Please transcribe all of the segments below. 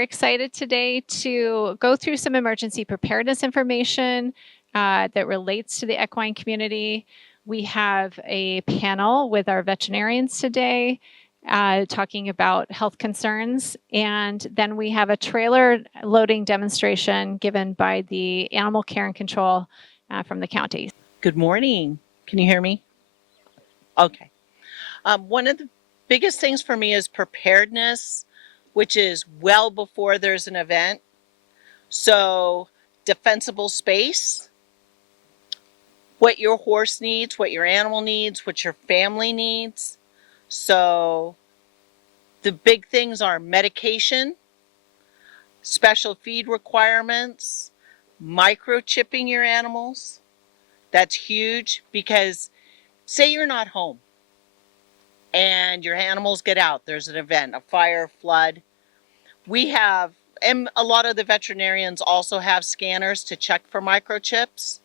very excited today to go through some emergency preparedness information that relates to the equine community. We have a panel with our veterinarians today talking about health concerns, and then we have a trailer loading demonstration given by the animal care and control from the county. Good morning. Can you hear me? Okay. One of the biggest things for me is preparedness, which is well before there's an event. So, defensible space, what your horse needs, what your animal needs, what your family needs. So, the big things are medication, special feed requirements, microchipping your animals. That's huge because say you're not home and your animals get out, there's an event, a fire, flood. We have, and a lot of the veterinarians also have scanners to check for microchips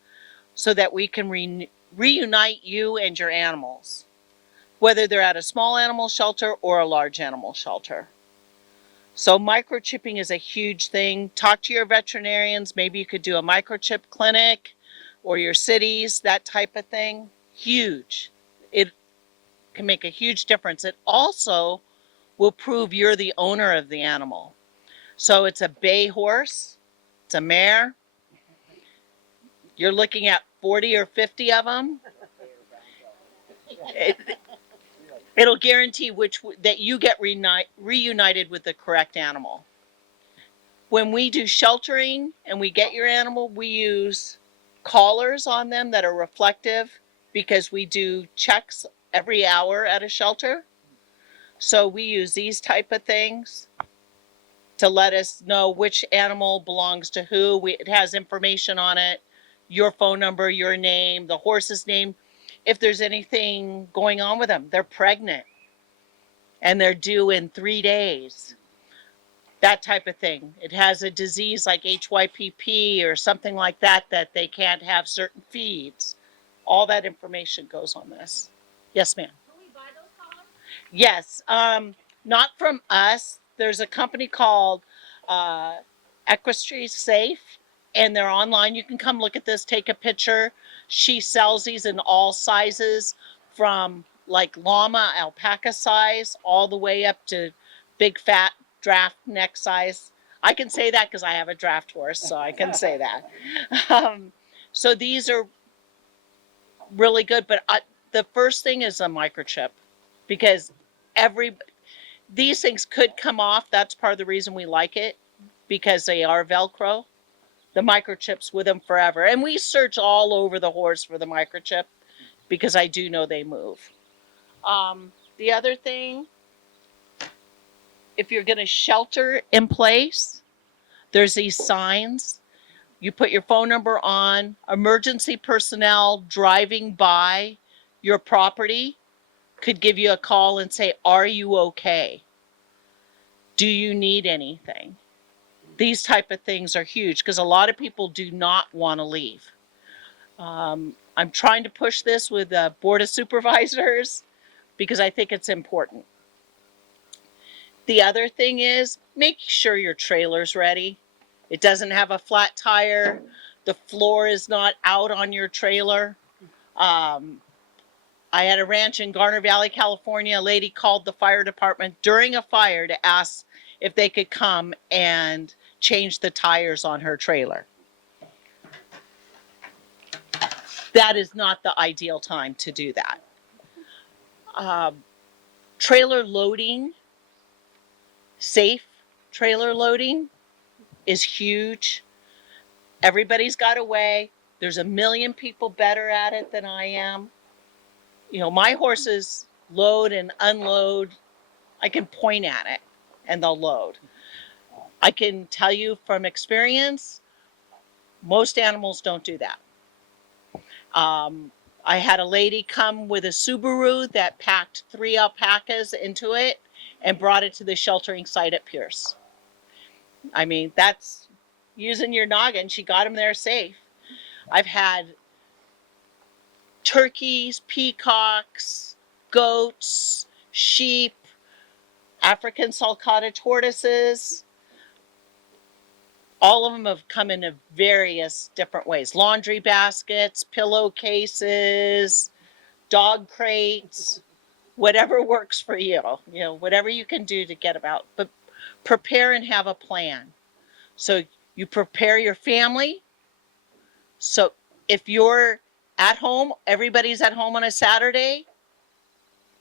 so that we can reunite you and your animals, whether they're at a small animal shelter or a large animal shelter. So microchipping is a huge thing. Talk to your veterinarians. Maybe you could do a microchip clinic or your cities, that type of thing. Huge. It can make a huge difference. It also will prove you're the owner of the animal. So it's a bay horse, it's a mare. You're looking at 40 or 50 of them. It'll guarantee that you get reunited with the correct animal. When we do sheltering and we get your animal, we use collars on them that are reflective because we do checks every hour at a shelter. So we use these type of things to let us know which animal belongs to who. It has information on it, your phone number, your name, the horse's name. If there's anything going on with them, they're pregnant and they're due in 3 days. That type of thing. It has a disease like HYPP or something like that they can't have certain feeds. All that information goes on this. Yes, ma'am. Can we buy those collars? Yes, not from us. There's a company called Equine Safe, and they're online. You can come look at this, take a picture. She sells these in all sizes, from like llama, alpaca size, all the way up to big fat draft neck size. I can say that because I have a draft horse, so I can say that. So these are really good, but the first thing is a microchip, because these things could come off. That's part of the reason we like it, because they are Velcro. The microchips with them forever. And we search all over the horse for the microchip because I do know they move. The other thing, if you're going to shelter in place, there's these signs. You put your phone number on. Emergency personnel driving by your property could give you a call and say, are you okay? Do you need anything? These type of things are huge because a lot of people do not want to leave. I'm trying to push this with the Board of Supervisors because I think it's important. The other thing is make sure your trailer's ready. It doesn't have a flat tire. The floor is not out on your trailer. I had a ranch in Garner Valley, California. A lady called the fire department during a fire to ask if they could come and change the tires on her trailer. That is not the ideal time to do that. Trailer loading, safe trailer loading is huge. Everybody's got a way. There's a million people better at it than I am. You know, my horses load and unload. I can point at it and they'll load. I can tell you from experience, most animals don't do that. I had a lady come with a Subaru that packed 3 alpacas into it and brought it to the sheltering site at Pierce. I mean, that's using your noggin. She got them there safe. I've had turkeys, peacocks, goats, sheep, African sulcata tortoises, All of them have come in various different ways. Laundry baskets, pillowcases, dog crates, whatever works for you. You know, whatever you can do to get them out. But prepare and have a plan. So you prepare your family. So if you're at home, everybody's at home on a Saturday,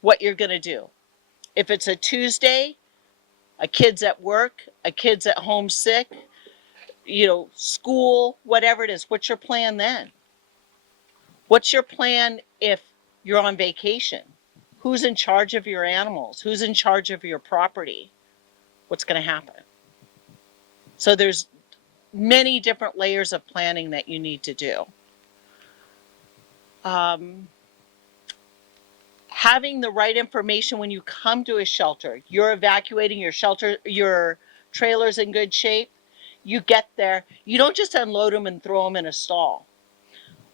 what you're going to do. If it's a Tuesday, a kid's at work, a kid's at home sick, you know, school, whatever it is, what's your plan then? What's your plan if you're on vacation? Who's in charge of your animals? Who's in charge of your property? What's going to happen? So there's many different layers of planning that you need to do. Having the right information when you come to a shelter, you're evacuating your shelter, your trailer's in good shape. You get there, you don't just unload them and throw them in a stall.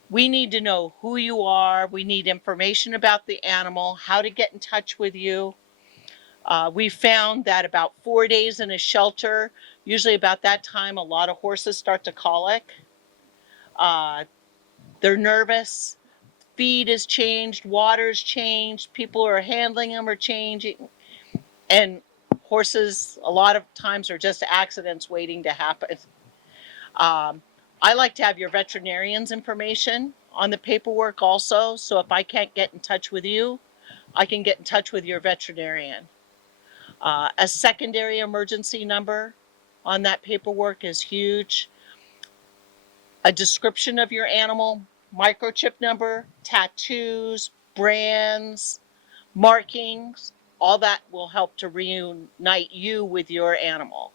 We need to know who you are. We need information about the animal, how to get in touch with you. We found that about 4 days in a shelter, usually about that time, a lot of horses start to colic. They're nervous. Feed is changed, water's changed, people who are handling them are changing. And horses, a lot of times, are just accidents waiting to happen. I like to have your veterinarian's information on the paperwork also. So if I can't get in touch with you, I can get in touch with your veterinarian. A secondary emergency number on that paperwork is huge. A description of your animal, microchip number, tattoos, brands, markings, all that will help to reunite you with your animal.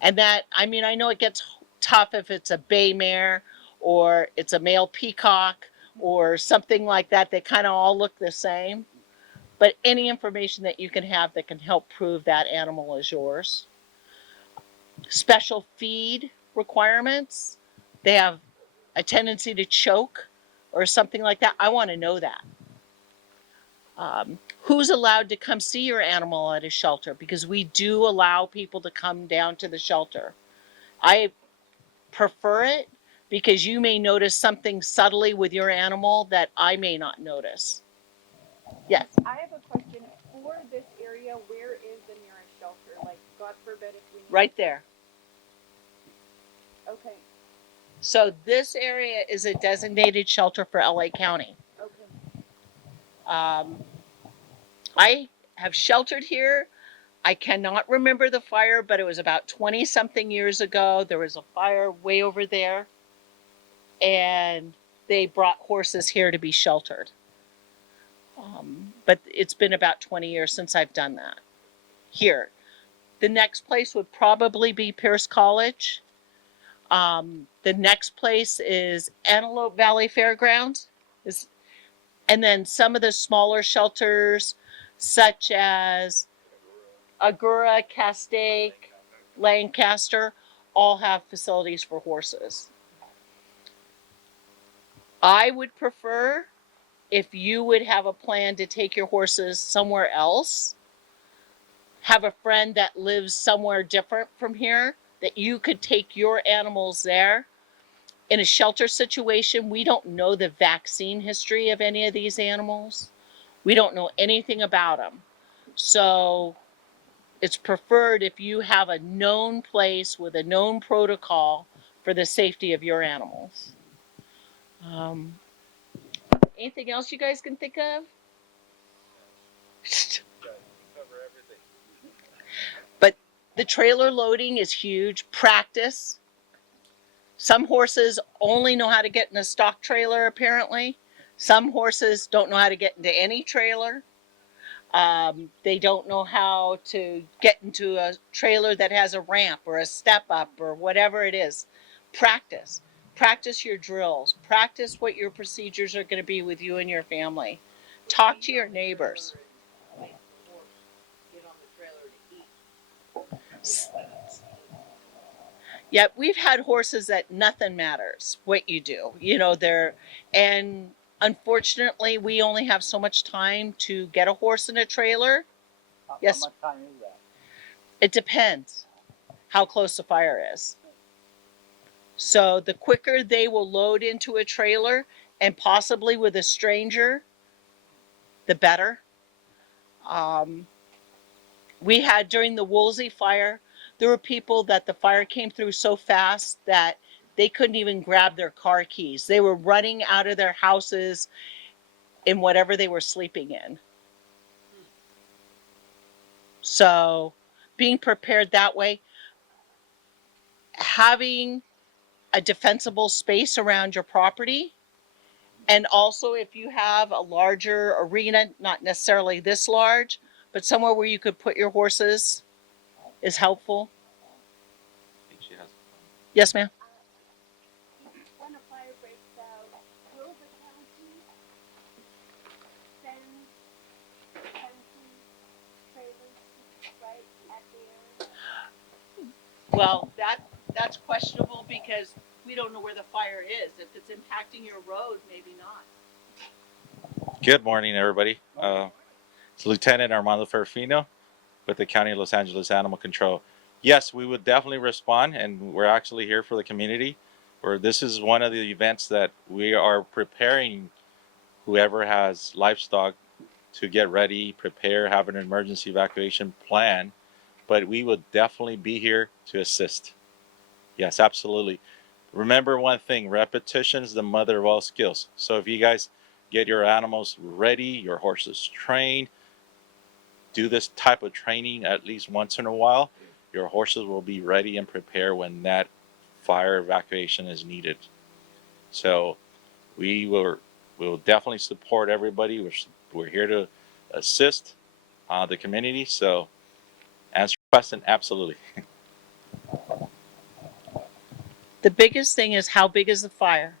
And that, I mean, I know it gets tough if it's a bay mare or it's a male peacock or something like that. They kind of all look the same. But any information that you can have that can help prove that animal is yours. Special feed requirements. They have a tendency to choke or something like that. I want to know that. Who's allowed to come see your animal at a shelter? Because we do allow people to come down to the shelter. I prefer it because you may notice something subtly with your animal that I may not notice. Yes. I have a question. For this area, where is the nearest shelter? Like, God forbid if we need... Right there. Okay. So this area is a designated shelter for LA County. Okay. I have sheltered here. I cannot remember the fire, but it was about 20 something years ago. There was a fire way over there, and they brought horses here to be sheltered. But it's been about 20 years since I've done that here. The next place would probably be Pierce College. The next place is Antelope Valley Fairgrounds. And then some of the smaller shelters, such as Agoura, Castaic, Lancaster, all have facilities for horses. I would prefer if you would have a plan to take your horses somewhere else, have a friend that lives somewhere different from here, that you could take your animals there. In a shelter situation, we don't know the vaccine history of any of these animals. We don't know anything about them. So it's preferred if you have a known place with a known protocol for the safety of your animals. Anything else you guys can think of? But the trailer loading is huge. Practice. Some horses only know how to get in a stock trailer, apparently. Some horses don't know how to get into any trailer. They don't know how to get into a trailer that has a ramp or a step up or whatever it is. Practice. Practice your drills. Practice what your procedures are going to be with you and your family. Talk to your neighbors. Yeah, we've had horses that nothing matters what you do. You know, and unfortunately, we only have so much time to get a horse in a trailer. Yes. How much time is that? It depends how close the fire is. So the quicker they will load into a trailer, and possibly with a stranger, the better. We had during the Woolsey fire, there were people that the fire came through so fast that they couldn't even grab their car keys. They were running out of their houses in whatever they were sleeping in. So being prepared that way, having a defensible space around your property, and also if you have a larger arena, not necessarily this large, but somewhere where you could put your horses is helpful. Yes, ma'am. When a fire breaks out, will the county send fencing trailers right at the area? Well, that's questionable because we don't know where the fire is. If it's impacting your road, maybe not. Good morning, everybody. It's Lieutenant Armando Ferrufino with the County of Los Angeles Animal Control. Yes, we would definitely respond, and we're actually here for the community. Where this is one of the events that we are preparing whoever has livestock to get ready, prepare, have an emergency evacuation plan. But we would definitely be here to assist. Yes, absolutely. Remember one thing, repetition is the mother of all skills. So if you guys get your animals ready, your horses trained, do this type of training at least once in a while, your horses will be ready and prepared when that fire evacuation is needed. So we'll definitely support everybody. We're here to assist the community. So answer your question, absolutely. The biggest thing is how big is the fire?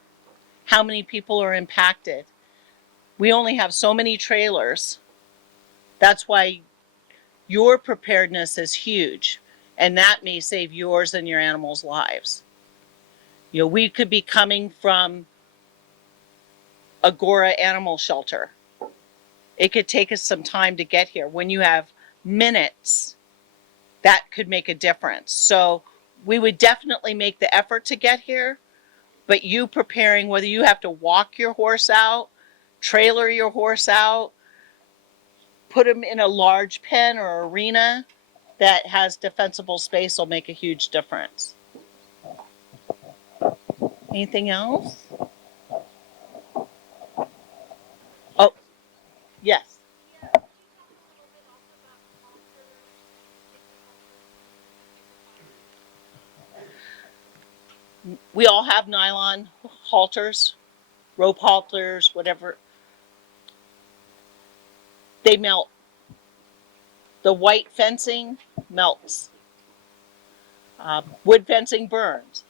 How many people are impacted? We only have so many trailers. That's why your preparedness is huge, and that may save yours and your animals' lives. You know, we could be coming from Agora Animal Shelter. It could take us some time to get here. When you have minutes, that could make a difference. So we would definitely make the effort to get here, but you preparing, whether you have to walk your horse out, trailer your horse out, put him in a large pen or arena that has defensible space will make a huge difference. Anything else? Oh, yes. We all have nylon halters, rope halters, whatever. They melt. The white fencing melts. Wood fencing burns.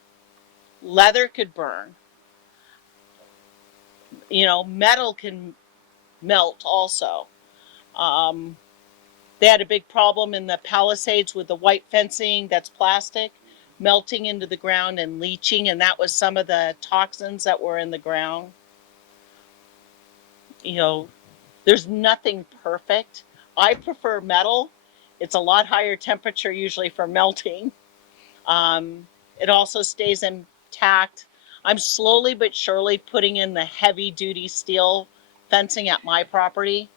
Leather could burn. You know, metal can melt also. Um, they had a big problem in the Palisades with the white fencing that's plastic melting into the ground and leaching, and that was some of the toxins that were in the ground. You know, there's nothing perfect. I prefer metal. It's a lot higher temperature usually for melting. It also stays intact. I'm slowly but surely putting in the heavy duty steel fencing at my property,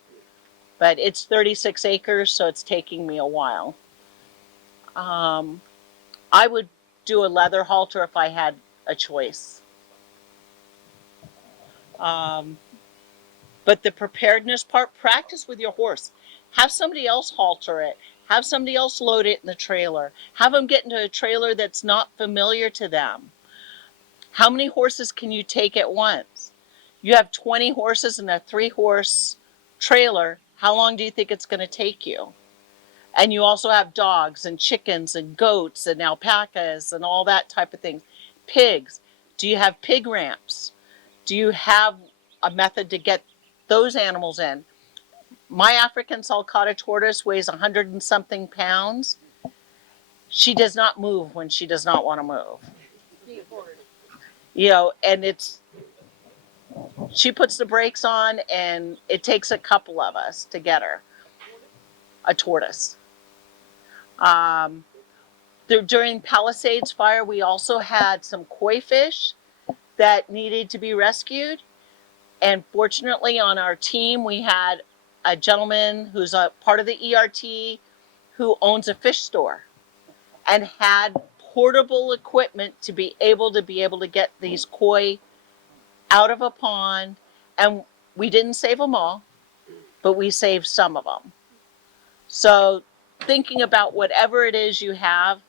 but it's 36 acres, so it's taking me a while. I would do a leather halter if I had a choice. But the preparedness part, practice with your horse. Have somebody else halter it. Have somebody else load it in the trailer. Have them get into a trailer that's not familiar to them. How many horses can you take at once? You have 20 horses in a 3-horse trailer. How long do you think it's going to take you? And you also have dogs and chickens and goats and alpacas and all that type of thing. Pigs. Do you have pig ramps? Do you have a method to get those animals in? My African sulcata tortoise weighs 100 and something pounds. She does not move when she does not want to move. You know, and she puts the brakes on, and it takes a couple of us to get her. A tortoise. During Palisades fire, we also had some koi fish that needed to be rescued. And fortunately on our team, we had a gentleman who's a part of the ERT who owns a fish store and had portable equipment to be able to get these koi out of a pond. And we didn't save them all, but we saved some of them. So thinking about whatever it is you have,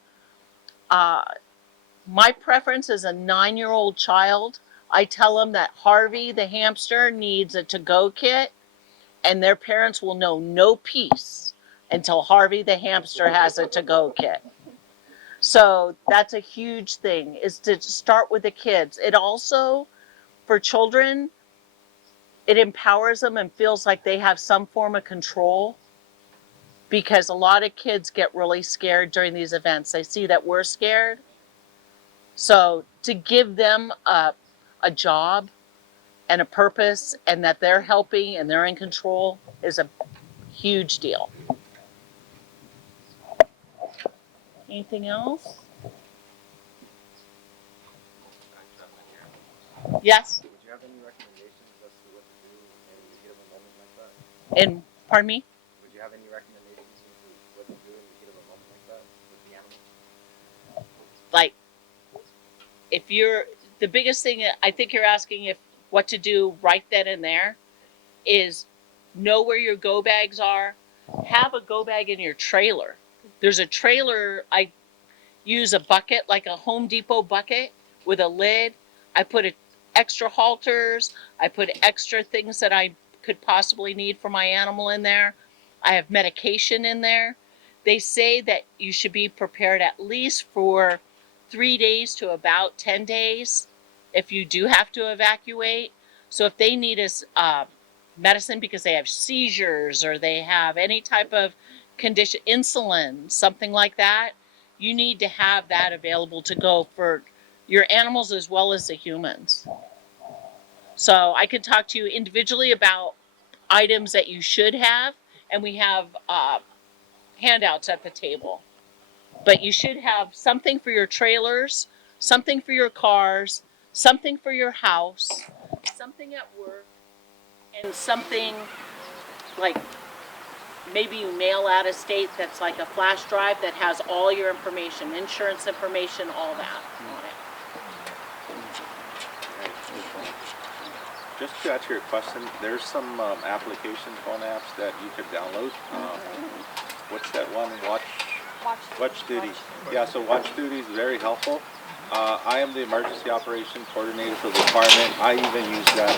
my preference is a 9-year-old child. I tell them that Harvey the hamster needs a to-go kit, and their parents will know no peace until Harvey the hamster has a to-go kit. So that's a huge thing, is to start with the kids. It also, for children, it empowers them and feels like they have some form of control, because a lot of kids get really scared during these events. They see that we're scared. So to give them a job and a purpose, and that they're helping and they're in control, is a huge deal. Anything else? Yes? Would you have any recommendations as to what to do in the heat of a moment like that? And pardon me? Would you have any recommendations as to what to do in the heat of a moment like that with the animal? Like, if you're, the biggest thing I think you're asking if what to do right then and there is know where your go bags are. Have a go bag in your trailer. There's a trailer, I use a bucket, like a Home Depot bucket with a lid. I put extra halters. I put extra things that I could possibly need for my animal in there. I have medication in there. They say that you should be prepared at least for 3 days to about 10 days if you do have to evacuate. So if they need medicine because they have seizures or they have any type of condition, insulin, something like that, you need to have that available to go for your animals as well as the humans. So I can talk to you individually about items that you should have, and we have handouts at the table. But you should have something for your trailers, something for your cars, something for your house, something at work, and something like maybe you mail out a state that's like a flash drive that has all your information, insurance information, all that on it. Just to answer your question, there's some application phone apps that you could download. What's that one? Watch Duty. Yeah, so Watch Duty is very helpful. I am the emergency operation coordinator for the department. I even use that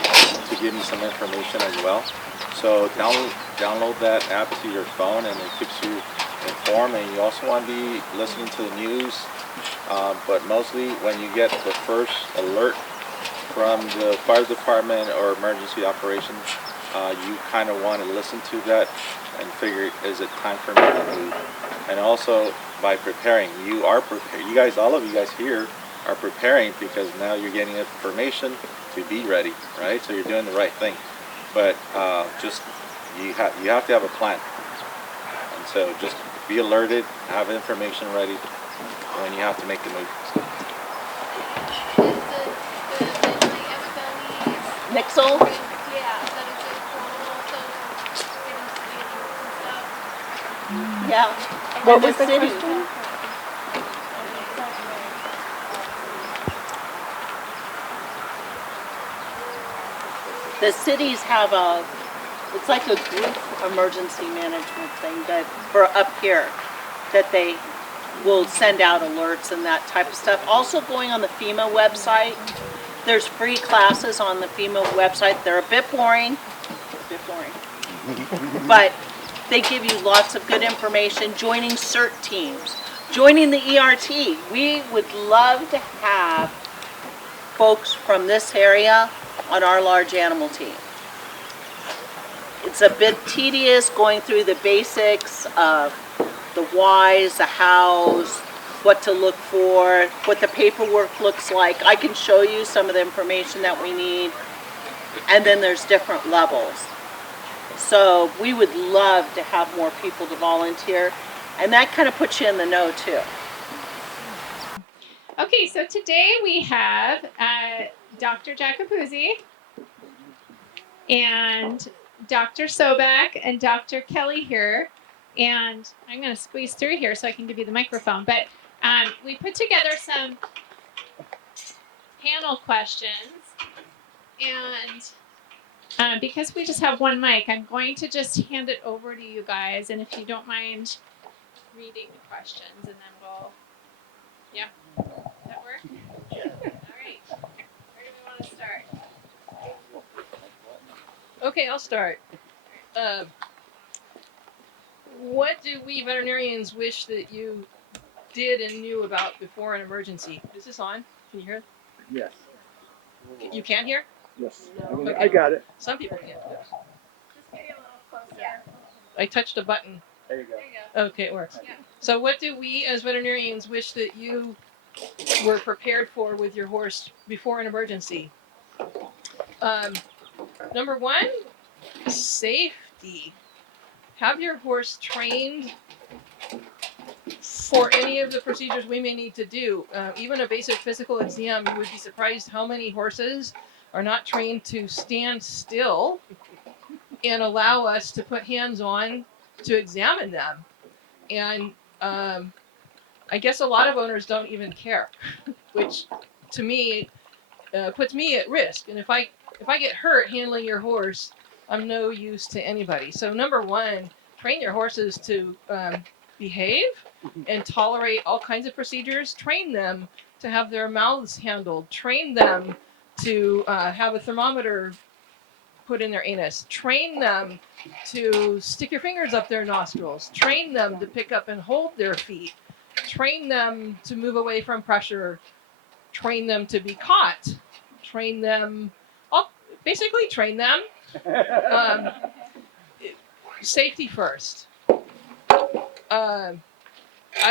to give me some information as well. So download that app to your phone, and it keeps you informed. And you also want to be listening to the news, but mostly when you get the first alert from the fire department or emergency operations, you kind of want to listen to that and figure, is it time for me to move? And also by preparing, you are prepared. You guys, all of you guys here are preparing because now you're getting information to be ready, right? So you're doing the right thing. But just you have to have a plan. And so just be alerted, have information ready when you have to make the move. Nixle? Yeah. What was city? The cities have it's like a group emergency management thing that for up here, that they will send out alerts and that type of stuff. Also going on the FEMA website, there's free classes on the FEMA website. They're a bit boring, but they give you lots of good information. Joining CERT teams, joining the ERT. We would love to have folks from this area on our large animal team. It's a bit tedious going through the basics of the whys, the hows, what to look for, what the paperwork looks like. I can show you some of the information that we need, and then there's different levels. So we would love to have more people to volunteer, and that kind of puts you in the know too. Okay, so today we have Dr. Jacopuzzi and Dr. Sobek and Dr. Kelly here. And I'm going to squeeze through here so I can give you the microphone. But we put together some panel questions. And because we just have one mic, I'm going to just hand it over to you guys. And if you don't mind reading the questions, and then we'll, yeah, does that work? Yeah. All right. Where do we want to start? Okay, I'll start. What do we veterinarians wish that you did and knew about before an emergency? Is this on? Can you hear? Yes. You can hear? Yes. Okay. I got it. Some people can. Oops. Just get you a little closer. Yeah. I touched a button. There you go. There you go. Okay, it works. Yeah. So, what do we as veterinarians wish that you were prepared for with your horse before an emergency? Number one, safety. Have your horse trained for any of the procedures we may need to do. Even a basic physical exam, you would be surprised how many horses are not trained to stand still and allow us to put hands on to examine them. And I guess a lot of owners don't even care, which to me puts me at risk. And if I get hurt handling your horse, I'm no use to anybody. So number one, train your horses to behave and tolerate all kinds of procedures. Train them to have their mouths handled. Train them to have a thermometer put in their anus. Train them to stick your fingers up their nostrils. Train them to pick up and hold their feet. Train them to move away from pressure. Train them to be caught. Train them, basically train them. Safety first. I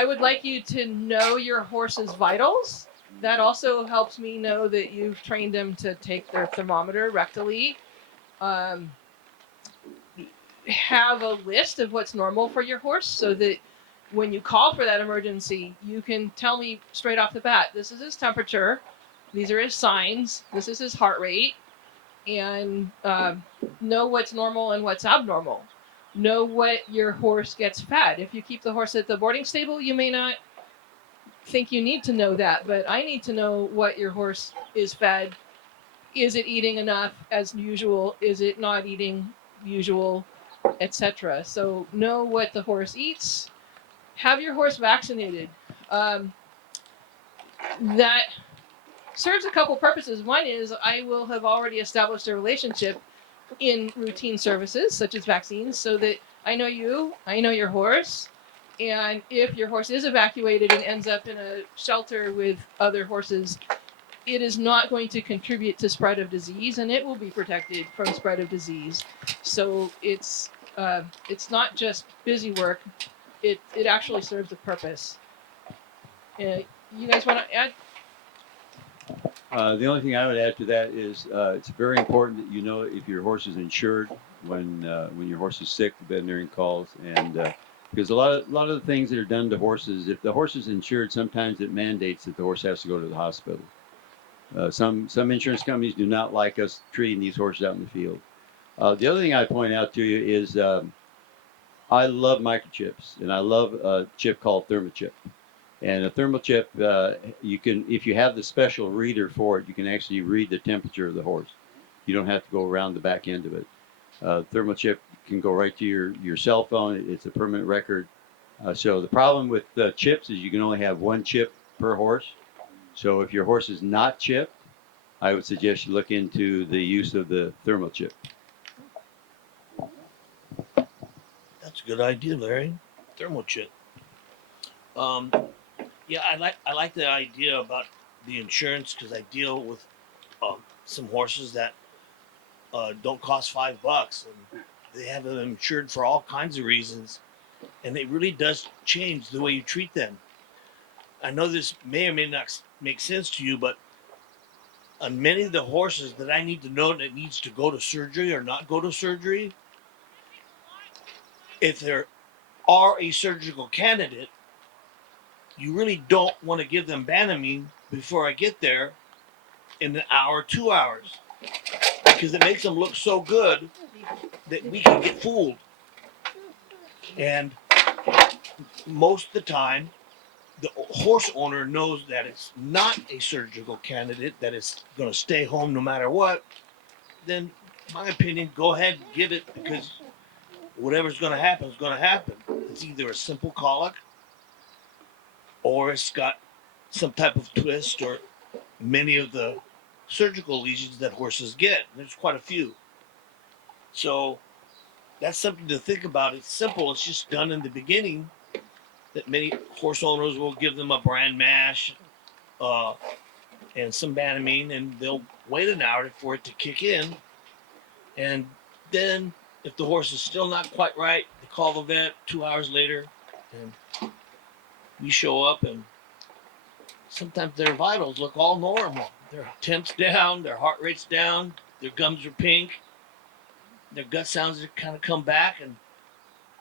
would like you to know your horse's vitals. That also helps me know that you've trained them to take their thermometer rectally. Have a list of what's normal for your horse so that when you call for that emergency, you can tell me straight off the bat, this is his temperature, these are his signs, this is his heart rate, and know what's normal and what's abnormal. Know what your horse gets fed. If you keep the horse at the boarding stable, you may not think you need to know that, but I need to know what your horse is fed. Is it eating enough as usual? Is it not eating usual, etc.? So know what the horse eats. Have your horse vaccinated. That serves a couple purposes. One is I will have already established a relationship in routine services such as vaccines so that I know you, I know your horse, and if your horse is evacuated and ends up in a shelter with other horses, it is not going to contribute to spread of disease, and it will be protected from spread of disease. So it's not just busy work; it actually serves a purpose. You guys want to add? The only thing I would add to that is it's very important that you know if your horse is insured when your horse is sick, the veterinarian calls, and because a lot of the things that are done to horses, if the horse is insured, sometimes it mandates that the horse has to go to the hospital. Some insurance companies do not like us treating these horses out in the field. The other thing I point out to you is I love microchips, and I love a chip called ThermoChip. And a thermal chip, you can, if you have the special reader for it, you can actually read the temperature of the horse. You don't have to go around the back end of it. Thermal chip can go right to your cell phone. It's a permanent record. So the problem with chips is you can only have one chip per horse. So if your horse is not chipped, I would suggest you look into the use of the thermal chip. That's a good idea, Larry. Thermal chip. Yeah, I like the idea about the insurance because I deal with some horses that don't cost $5, and they have them insured for all kinds of reasons, and it really does change the way you treat them. I know this may or may not make sense to you, but on many of the horses that I need to know that needs to go to surgery or not go to surgery, if there are a surgical candidate, you really don't want to give them Banamine before I get there in an hour, 2 hours, because it makes them look so good that we can get fooled. And most of the time, the horse owner knows that it's not a surgical candidate, that it's going to stay home no matter what. Then, in my opinion, go ahead and give it, because whatever's going to happen is going to happen. It's either a simple colic or it's got some type of twist or many of the surgical lesions that horses get. There's quite a few. So that's something to think about. It's simple. It's just done in the beginning that many horse owners will give them a bran mash and some Banamine, and they'll wait an hour for it to kick in. And then if the horse is still not quite right, they call the vet 2 hours later, and we show up, and sometimes their vitals look all normal. Their temps down, their heart rate's down, their gums are pink, their gut sounds kind of come back, and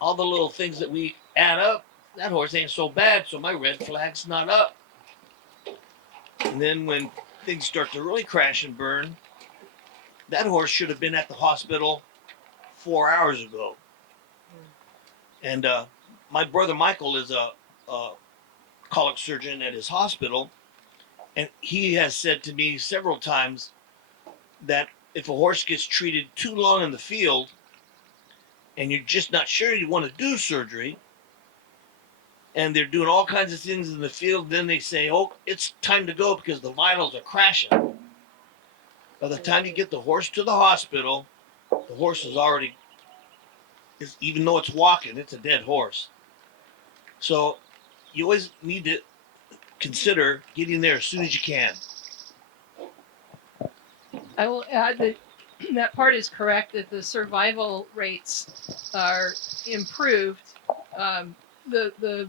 all the little things that we add up, that horse ain't so bad, so my red flag's not up. And then when things start to really crash and burn, that horse should have been at the hospital 4 hours ago. And my brother Michael is a colic surgeon at his hospital, and he has said to me several times that if a horse gets treated too long in the field and you're just not sure you want to do surgery, and they're doing all kinds of things in the field, then they say, oh, it's time to go because the vitals are crashing. By the time you get the horse to the hospital, the horse is already, even though it's walking, it's a dead horse. So you always need to consider getting there as soon as you can. I will add that that part is correct, that the survival rates are improved. The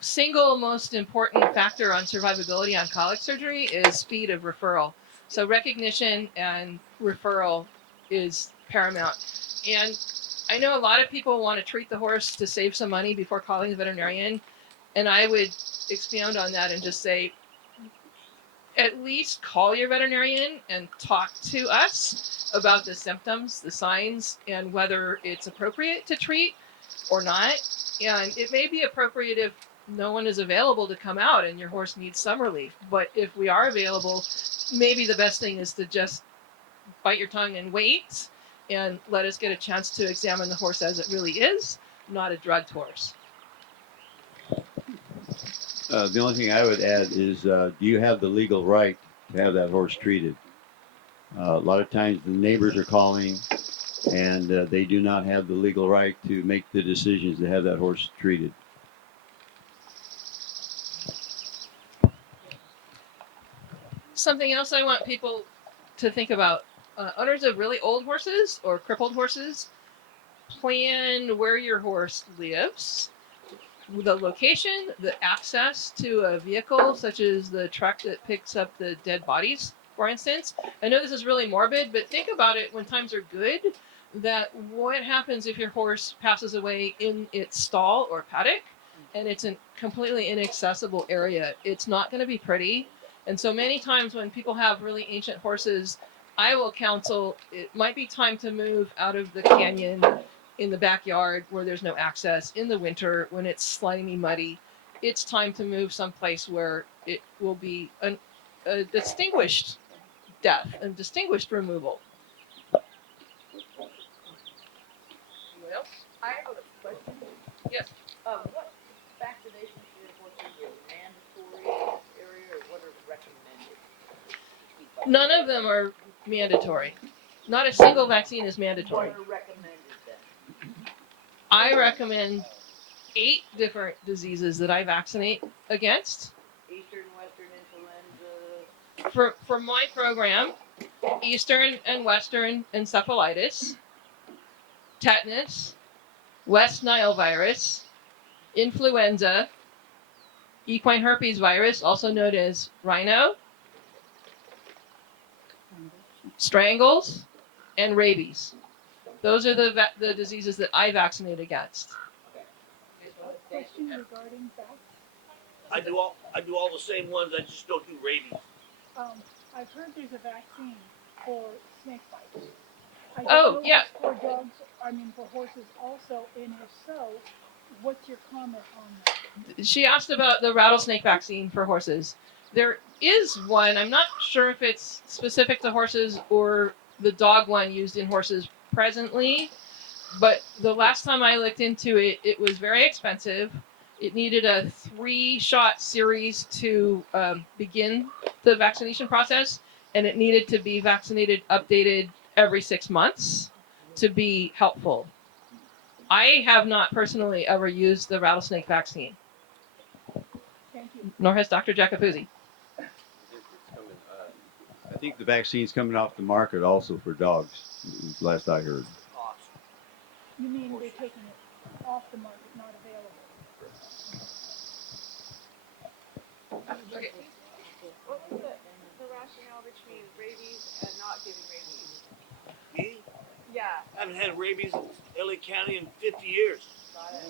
single most important factor on survivability on colic surgery is speed of referral. So recognition and referral is paramount. And I know a lot of people want to treat the horse to save some money before calling the veterinarian. And I would expound on that and just say, at least call your veterinarian and talk to us about the symptoms, the signs, and whether it's appropriate to treat or not. And it may be appropriate if no one is available to come out and your horse needs some relief. But if we are available, maybe the best thing is to just bite your tongue and wait and let us get a chance to examine the horse as it really is, not a drugged horse. The only thing I would add is, do you have the legal right to have that horse treated? A lot of times the neighbors are calling, and they do not have the legal right to make the decisions to have that horse treated. Something else I want people to think about, owners of really old horses or crippled horses, plan where your horse lives, the location, the access to a vehicle such as the truck that picks up the dead bodies, for instance. I know this is really morbid, but think about it when times are good, that what happens if your horse passes away in its stall or paddock and it's a completely inaccessible area. It's not going to be pretty. And so many times when people have really ancient horses, I will counsel it might be time to move out of the canyon in the backyard where there's no access in the winter when it's slimy, muddy. It's time to move someplace where it will be a distinguished death and distinguished removal. Well, I have a question. yes. What vaccinations for your horses are mandatory in this area, or what are recommended? None of them are mandatory. Not a single vaccine is mandatory. What are recommended then? I recommend 8 different diseases that I vaccinate against. Eastern, Western influenza. For my program, Eastern and Western encephalitis, tetanus, West Nile virus, influenza, equine herpes virus, also known as rhino, strangles, and rabies. Those are the diseases that I vaccinate against. Question regarding I do all the same ones. I just don't do rabies. I've heard there's a vaccine for snake bite. I don't Oh, know yeah. if it's for dogs, I mean for horses also, and if so, what's your comment on that? She asked about the rattlesnake vaccine for horses. There is one. I'm not sure if it's specific to horses or the dog one used in horses presently, but the last time I looked into it, it was very expensive. It needed a 3-shot series to begin the vaccination process, and it needed to be vaccinated, updated every 6 months to be helpful. I have not personally ever used the rattlesnake vaccine, Thank you. nor has Dr. Jacopuzzi. I think the vaccine's coming off the market also for dogs, last I heard. Awesome. You mean they're taking it off the market, not available? Okay. What was the rationale between rabies and not giving rabies? Me? Yeah, I haven't had rabies in LA County in 50 years. got it.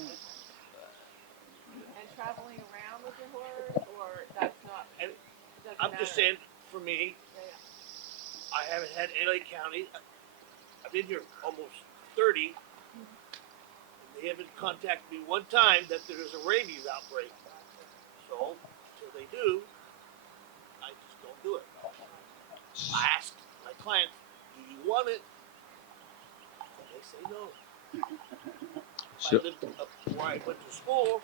And traveling around with your horse, or that's not. And Doesn't I'm matter. just saying, for me, Yeah, I haven't had LA County. I've been here almost 30. And they haven't contacted me one time that there's a rabies outbreak. So, until they do, I just don't do it. I asked my clients, do you want it? And they say no. If I So, lived up where I went to school,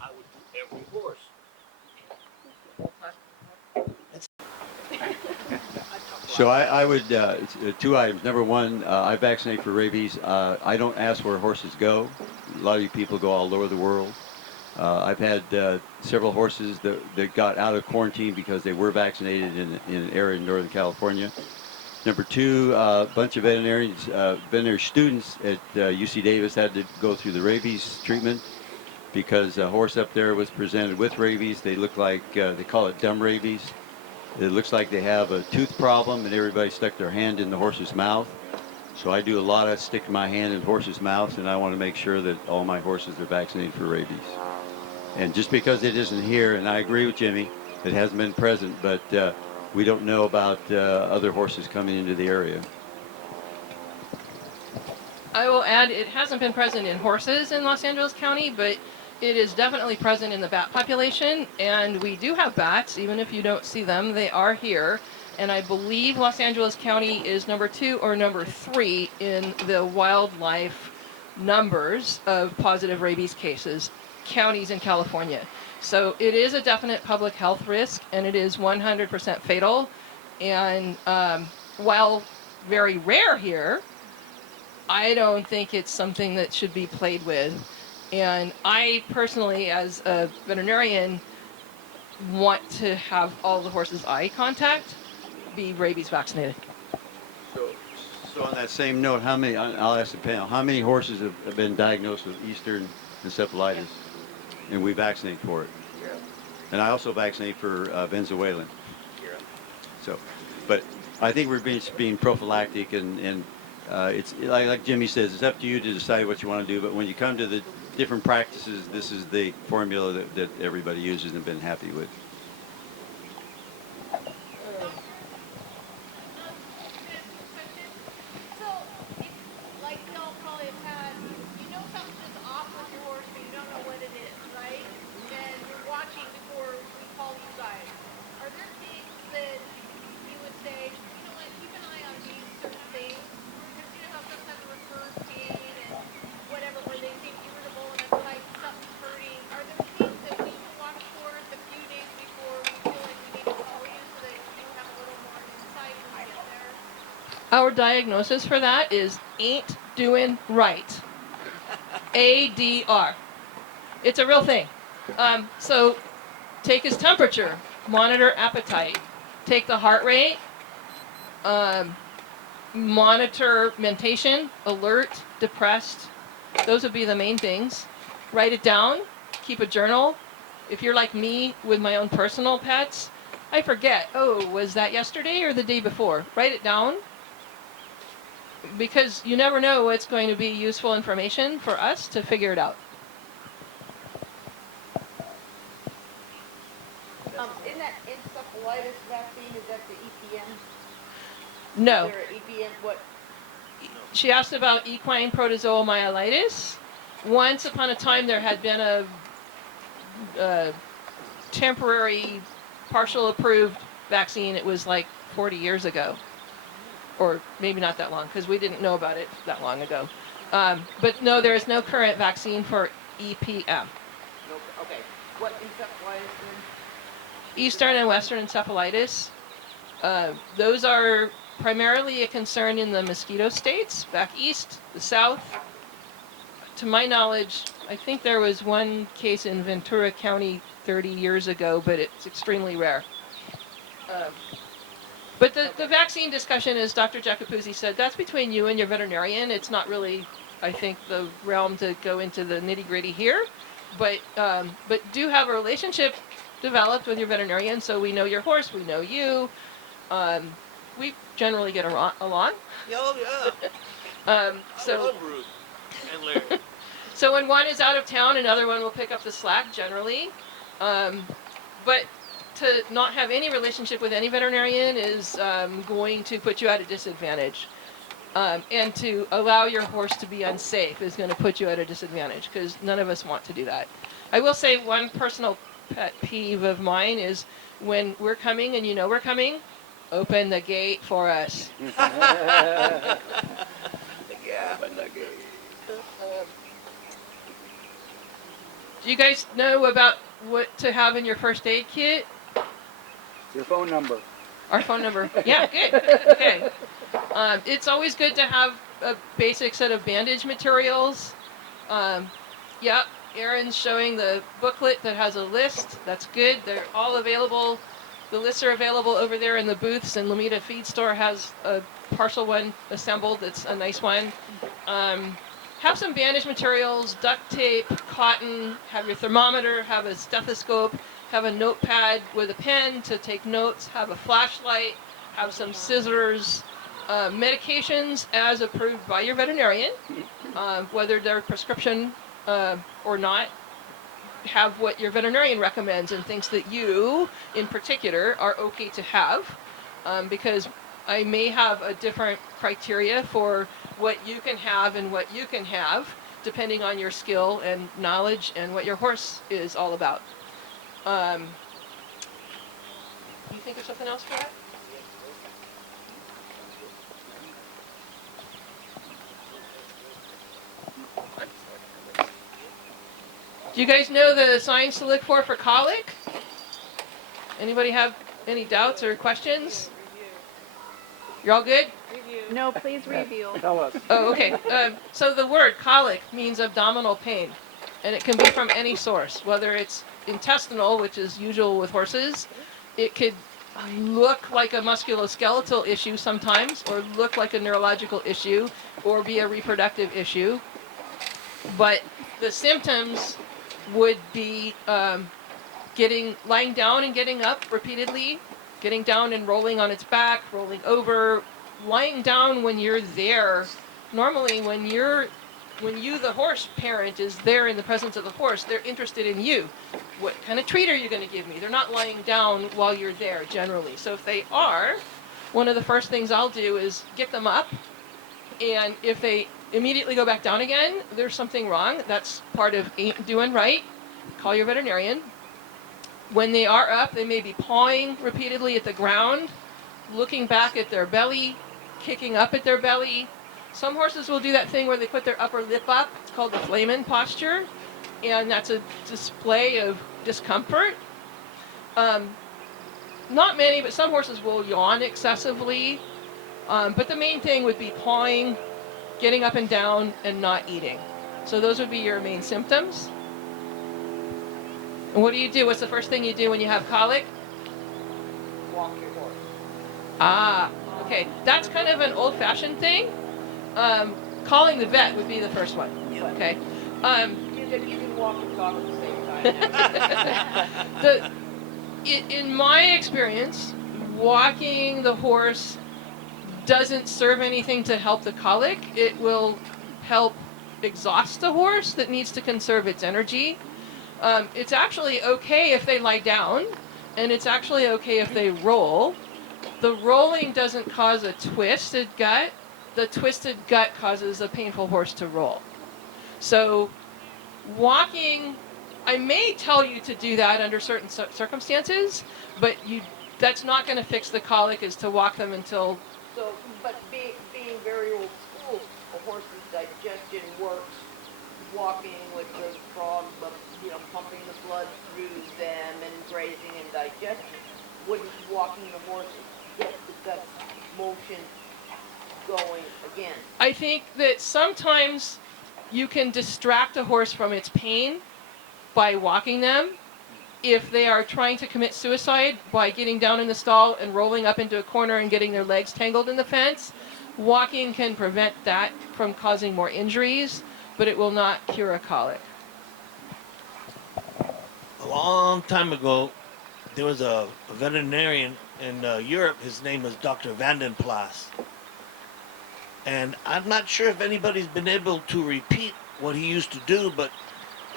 I would do every horse. so I would, two items. Number one, I vaccinate for rabies. I don't ask where horses go. A lot of you people go all over the world. I've had several horses that got out of quarantine because they were vaccinated in an area in Northern California. Number two, a bunch of veterinarians, veterinary students at UC Davis had to go through the rabies treatment because a horse up there was presented with rabies. They look like, they call it dumb rabies. It looks like they have a tooth problem and everybody stuck their hand in the horse's mouth. So I do a lot of sticking my hand in horses' mouths, and I want to make sure that all my horses are vaccinated for rabies. And just because it isn't here, and I agree with Jimmy, it hasn't been present, but we don't know about other horses coming into the area. I will add, it hasn't been present in horses in Los Angeles County, but it is definitely present in the bat population, and we do have bats, even if you don't see them, they are here. And I believe Los Angeles County is number 2 or number 3 in the wildlife numbers of positive rabies cases, counties in California. So it is a definite public health risk, and it is 100% fatal. And while very rare here, I don't think it's something that should be played with. And I personally, as a veterinarian, want to have all the horses I contact be rabies vaccinated. So on that same note, how many, I'll ask the panel, how many horses have been diagnosed with Eastern encephalitis? And we vaccinate for it. And I also vaccinate for Venezuelan. So, but I think we're being prophylactic, and it's like Jimmy says, it's up to you to decide what you want to do. But when you come to the different practices, this is the formula that everybody uses and been happy with. So, it's like we all probably have had, you know something's just off with your horse, but you don't know what it is, right? And you're watching before we call you guys. Are there things that you would say, you know what, keep an eye on these certain things? Because you know how sometimes it refers pain and whatever, or they seem irritable and it's like something's hurting. Are there things that we can watch for the few days before we feel like we need to call you so that you have a little more insight when we get there? Our diagnosis for that is ain't doing right. ADR. It's a real thing. So take his temperature, monitor appetite, take the heart rate, monitor mentation, alert, depressed. Those would be the main things. Write it down, keep a journal. If you're like me with my own personal pets, I forget, oh, was that yesterday or the day before? Write it down, because you never know what's going to be useful information for us to figure it out. In that encephalitis vaccine, is that the EPM? No. Is there an EPM? What? She asked about equine protozoal myelitis. Once upon a time, there had been a temporary, partial approved vaccine. It was like 40 years ago, or maybe not that long, because we didn't know about it that long ago. But no, there is no current vaccine for EPM. No. Okay. What encephalitis then? Eastern and Western encephalitis. Those are primarily a concern in the mosquito states, back east, the south. To my knowledge, I think there was one case in Ventura County 30 years ago, but it's extremely rare. But the vaccine discussion, as Dr. Jacopuzzi said, that's between you and your veterinarian. It's not really, I think, the realm to go into the nitty-gritty here. But do have a relationship developed with your veterinarian, so we know your horse, we know you. We generally get along. Oh yeah. I love Ruth and Larry. So when one is out of town, another one will pick up the slack generally. But to not have any relationship with any veterinarian is going to put you at a disadvantage. And to allow your horse to be unsafe is going to put you at a disadvantage, because none of us want to do that. I will say one personal pet peeve of mine is when we're coming and you know we're coming, open the gate for us. Yeah. Open the gate. Do you guys know about what to have in your first aid kit? Your phone number. Our phone number. Yeah, good. Okay. It's always good to have a basic set of bandage materials. Yep, Aaron's showing the booklet that has a list. That's good. They're all available. The lists are available over there in the booths, and Lomita Feed Store has a partial one assembled. It's a nice one. Have some bandage materials, duct tape, cotton, have your thermometer, have a stethoscope, have a notepad with a pen to take notes, have a flashlight, have some scissors, medications as approved by your veterinarian, whether they're prescription or not. Have what your veterinarian recommends and thinks that you, in particular, are okay to have, because I may have a different criteria for what you can have and what you can have, depending on your skill and knowledge and what your horse is all about. You think of something else for that? Do you guys know the signs to look for colic? Anybody have any doubts or questions? You're all good? No, please review. Tell us. Oh, okay. So the word colic means abdominal pain, and it can be from any source, whether it's intestinal, which is usual with horses. It could look like a musculoskeletal issue sometimes, or look like a neurological issue, or be a reproductive issue. But the symptoms would be lying down and getting up repeatedly, getting down and rolling on its back, rolling over, lying down when you're there. Normally, when you, the horse parent, is there in the presence of the horse, they're interested in you. What kind of treat are you going to give me? They're not lying down while you're there, generally. So if they are, one of the first things I'll do is get them up. And if they immediately go back down again, there's something wrong. That's part of ain't doing right. Call your veterinarian. When they are up, they may be pawing repeatedly at the ground, looking back at their belly, kicking up at their belly. Some horses will do that thing where they put their upper lip up. It's called the flamen posture, and that's a display of discomfort. Not many, but some horses will yawn excessively. But the main thing would be pawing, getting up and down, and not eating. So those would be your main symptoms. And what do you do? What's the first thing you do when you have colic? Walk your horse. Ah, okay. That's kind of an old-fashioned thing. Calling the vet would be the first one. Okay. You can walk and talk at the same time. In my experience, walking the horse doesn't serve anything to help the colic. It will help exhaust the horse that needs to conserve its energy. It's actually okay if they lie down, and it's actually okay if they roll. The rolling doesn't cause a twisted gut. The twisted gut causes a painful horse to roll. So walking, I may tell you to do that under certain circumstances, but that's not going to fix the colic, is to walk them until. So, but being very old school, a horse's digestion works walking with the frog, pumping the blood through them and grazing and digestion. Wouldn't walking the horse get the gut motion going again? I think that sometimes you can distract a horse from its pain by walking them. If they are trying to commit suicide by getting down in the stall and rolling up into a corner and getting their legs tangled in the fence, walking can prevent that from causing more injuries, but it will not cure a colic. A long time ago, there was a veterinarian in Europe. His name was Dr. Vandenplas. And I'm not sure if anybody's been able to repeat what he used to do, but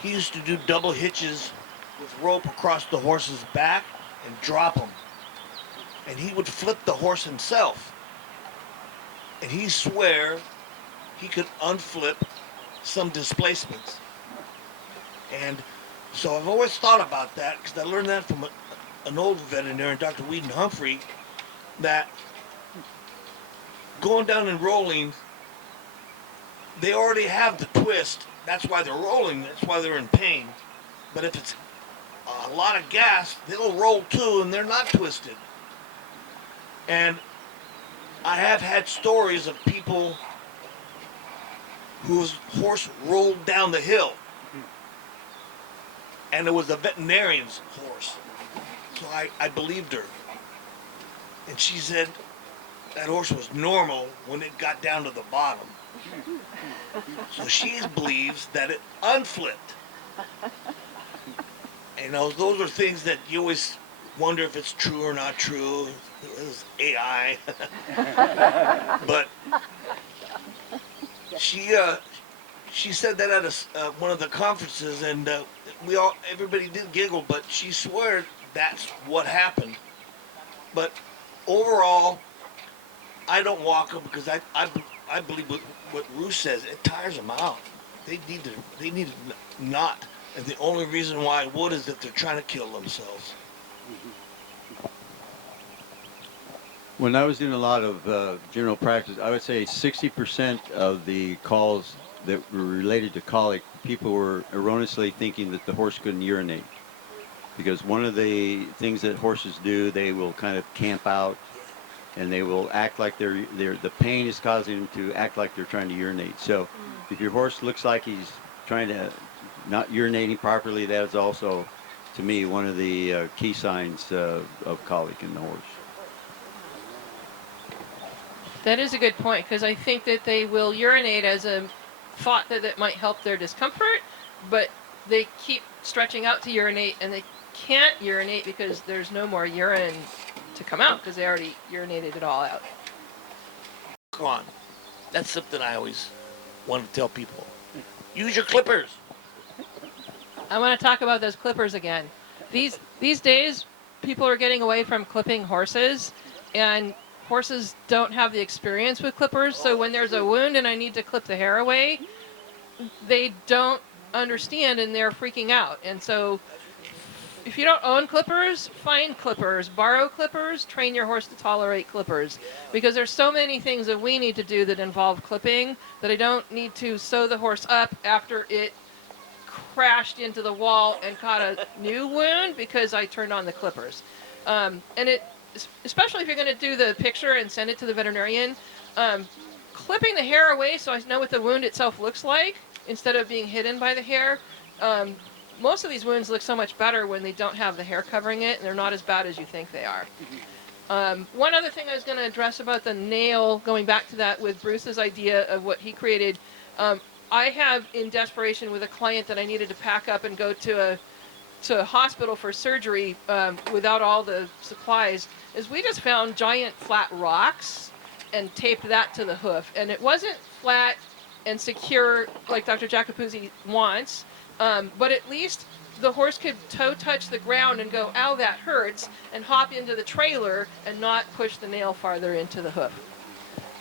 he used to do double hitches with rope across the horse's back and drop him. And he would flip the horse himself. And he swore he could unflip some displacements. And so I've always thought about that, because I learned that from an old veterinarian, Dr. Whedon Humphrey, that going down and rolling, they already have the twist. That's why they're rolling. That's why they're in pain. But if it's a lot of gas, they'll roll too, and they're not twisted. And I have had stories of people whose horse rolled down the hill, and it was a veterinarian's horse. So I believed her. And she said that horse was normal when it got down to the bottom. So she believes that it unflipped. You know, those are things that you always wonder if it's true or not true. It's AI. But she said that at one of the conferences, and everybody did giggle, but she swore that's what happened. But overall, I don't walk them because I believe what Ruth says. It tires them out. They need to not. And the only reason why I would is if they're trying to kill themselves. When I was doing a lot of general practice, I would say 60% of the calls that were related to colic, people were erroneously thinking that the horse couldn't urinate. Because one of the things that horses do, they will kind of camp out, and they will act like the pain is causing them to act like they're trying to urinate. So if your horse looks like he's trying to not urinating properly, that is also, to me, one of the key signs of colic in the horse. That is a good point, because I think that they will urinate as a thought that it might help their discomfort, but they keep stretching out to urinate, and they can't urinate because there's no more urine to come out because they already urinated it all out. Come on. That's something I always want to tell people. Use your clippers. I want to talk about those clippers again. These days, people are getting away from clipping horses, and horses don't have the experience with clippers, so when there's a wound and I need to clip the hair away, they don't understand and they're freaking out. And so if you don't own clippers, find clippers, borrow clippers, train your horse to tolerate clippers, because there's so many things that we need to do that involve clipping that I don't need to sew the horse up after it crashed into the wall and caught a new wound because I turned on the clippers. And it, especially if you're going to do the picture and send it to the veterinarian, clipping the hair away so I know what the wound itself looks like instead of being hidden by the hair. Most of these wounds look so much better when they don't have the hair covering it, and they're not as bad as you think they are. One other thing I was going to address about the nail, going back to that with Bruce's idea of what he created, I have, in desperation with a client that I needed to pack up and go to a hospital for surgery without all the supplies, is we just found giant flat rocks and taped that to the hoof. And it wasn't flat and secure like Dr. Jacopuzzi wants, but at least the horse could toe touch the ground and go, ow, that hurts, and hop into the trailer and not push the nail farther into the hoof.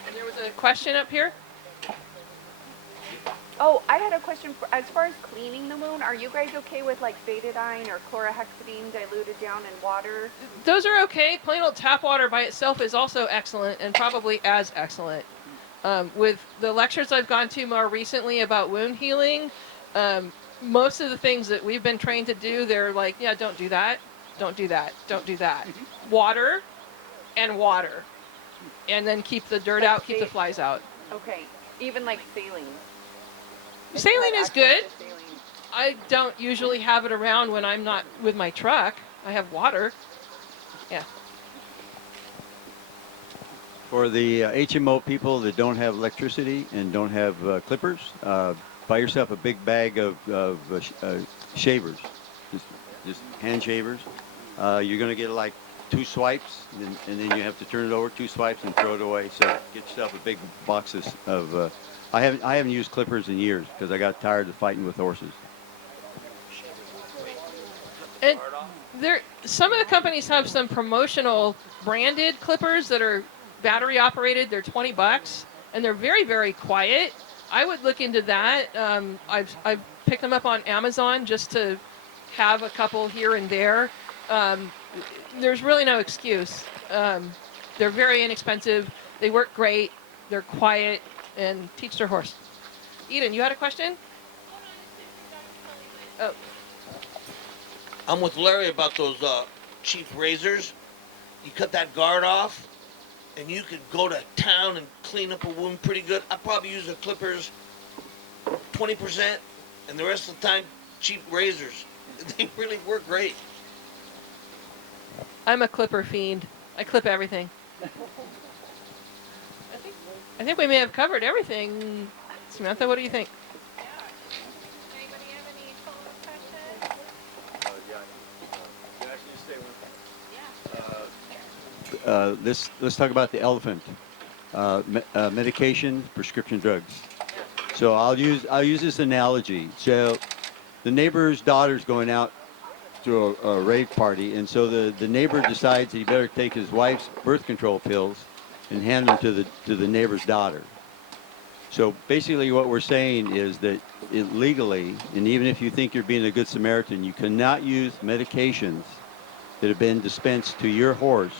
And there was a question up here. Oh, I had a question for, as far as cleaning the wound, are you guys okay with like betadine or chlorhexidine diluted down in water? Those are okay. Plain old tap water by itself is also excellent and probably as excellent. With the lectures I've gone to more recently about wound healing, most of the things that we've been trained to do, they're like, yeah, don't do that, don't do that, don't do that. Water and water. And then keep the dirt Like out, keep the flies out. Okay, even like saline. Saline is good. To saline. I don't usually have it around when I'm not with my truck. I have water. Yeah. For the HMO people that don't have electricity and don't have clippers, buy yourself a big bag of shavers, just hand shavers. You're going to get like 2 swipes, and then you have to turn it over 2 swipes and throw it away. So get yourself a big box of. I haven't used clippers in years because I got tired of fighting with horses. And some of the companies have some promotional branded clippers that are battery operated. They're $20 and they're very, very quiet. I would look into that. I've picked them up on Amazon just to have a couple here and there. There's really no excuse. They're very inexpensive. They work great. They're quiet and teach their horse. Eden, you had a question? Oh. I'm with Larry about those cheap razors. You cut that guard off, and you could go to town and clean up a wound pretty good. I probably use the clippers 20%, and the rest of the time, cheap razors. They really work great. I'm a clipper fiend. I clip everything. I think we may have covered everything. Samantha, what do you think? Anybody have any follow-up questions? Let's talk about the elephant. Medication, prescription drugs. So I'll use this analogy. So the neighbor's daughter's going out to a rave party, and so the neighbor decides he better take his wife's birth control pills and hand them to the neighbor's daughter. So basically what we're saying is that legally, and even if you think you're being a good Samaritan, you cannot use medications that have been dispensed to your horse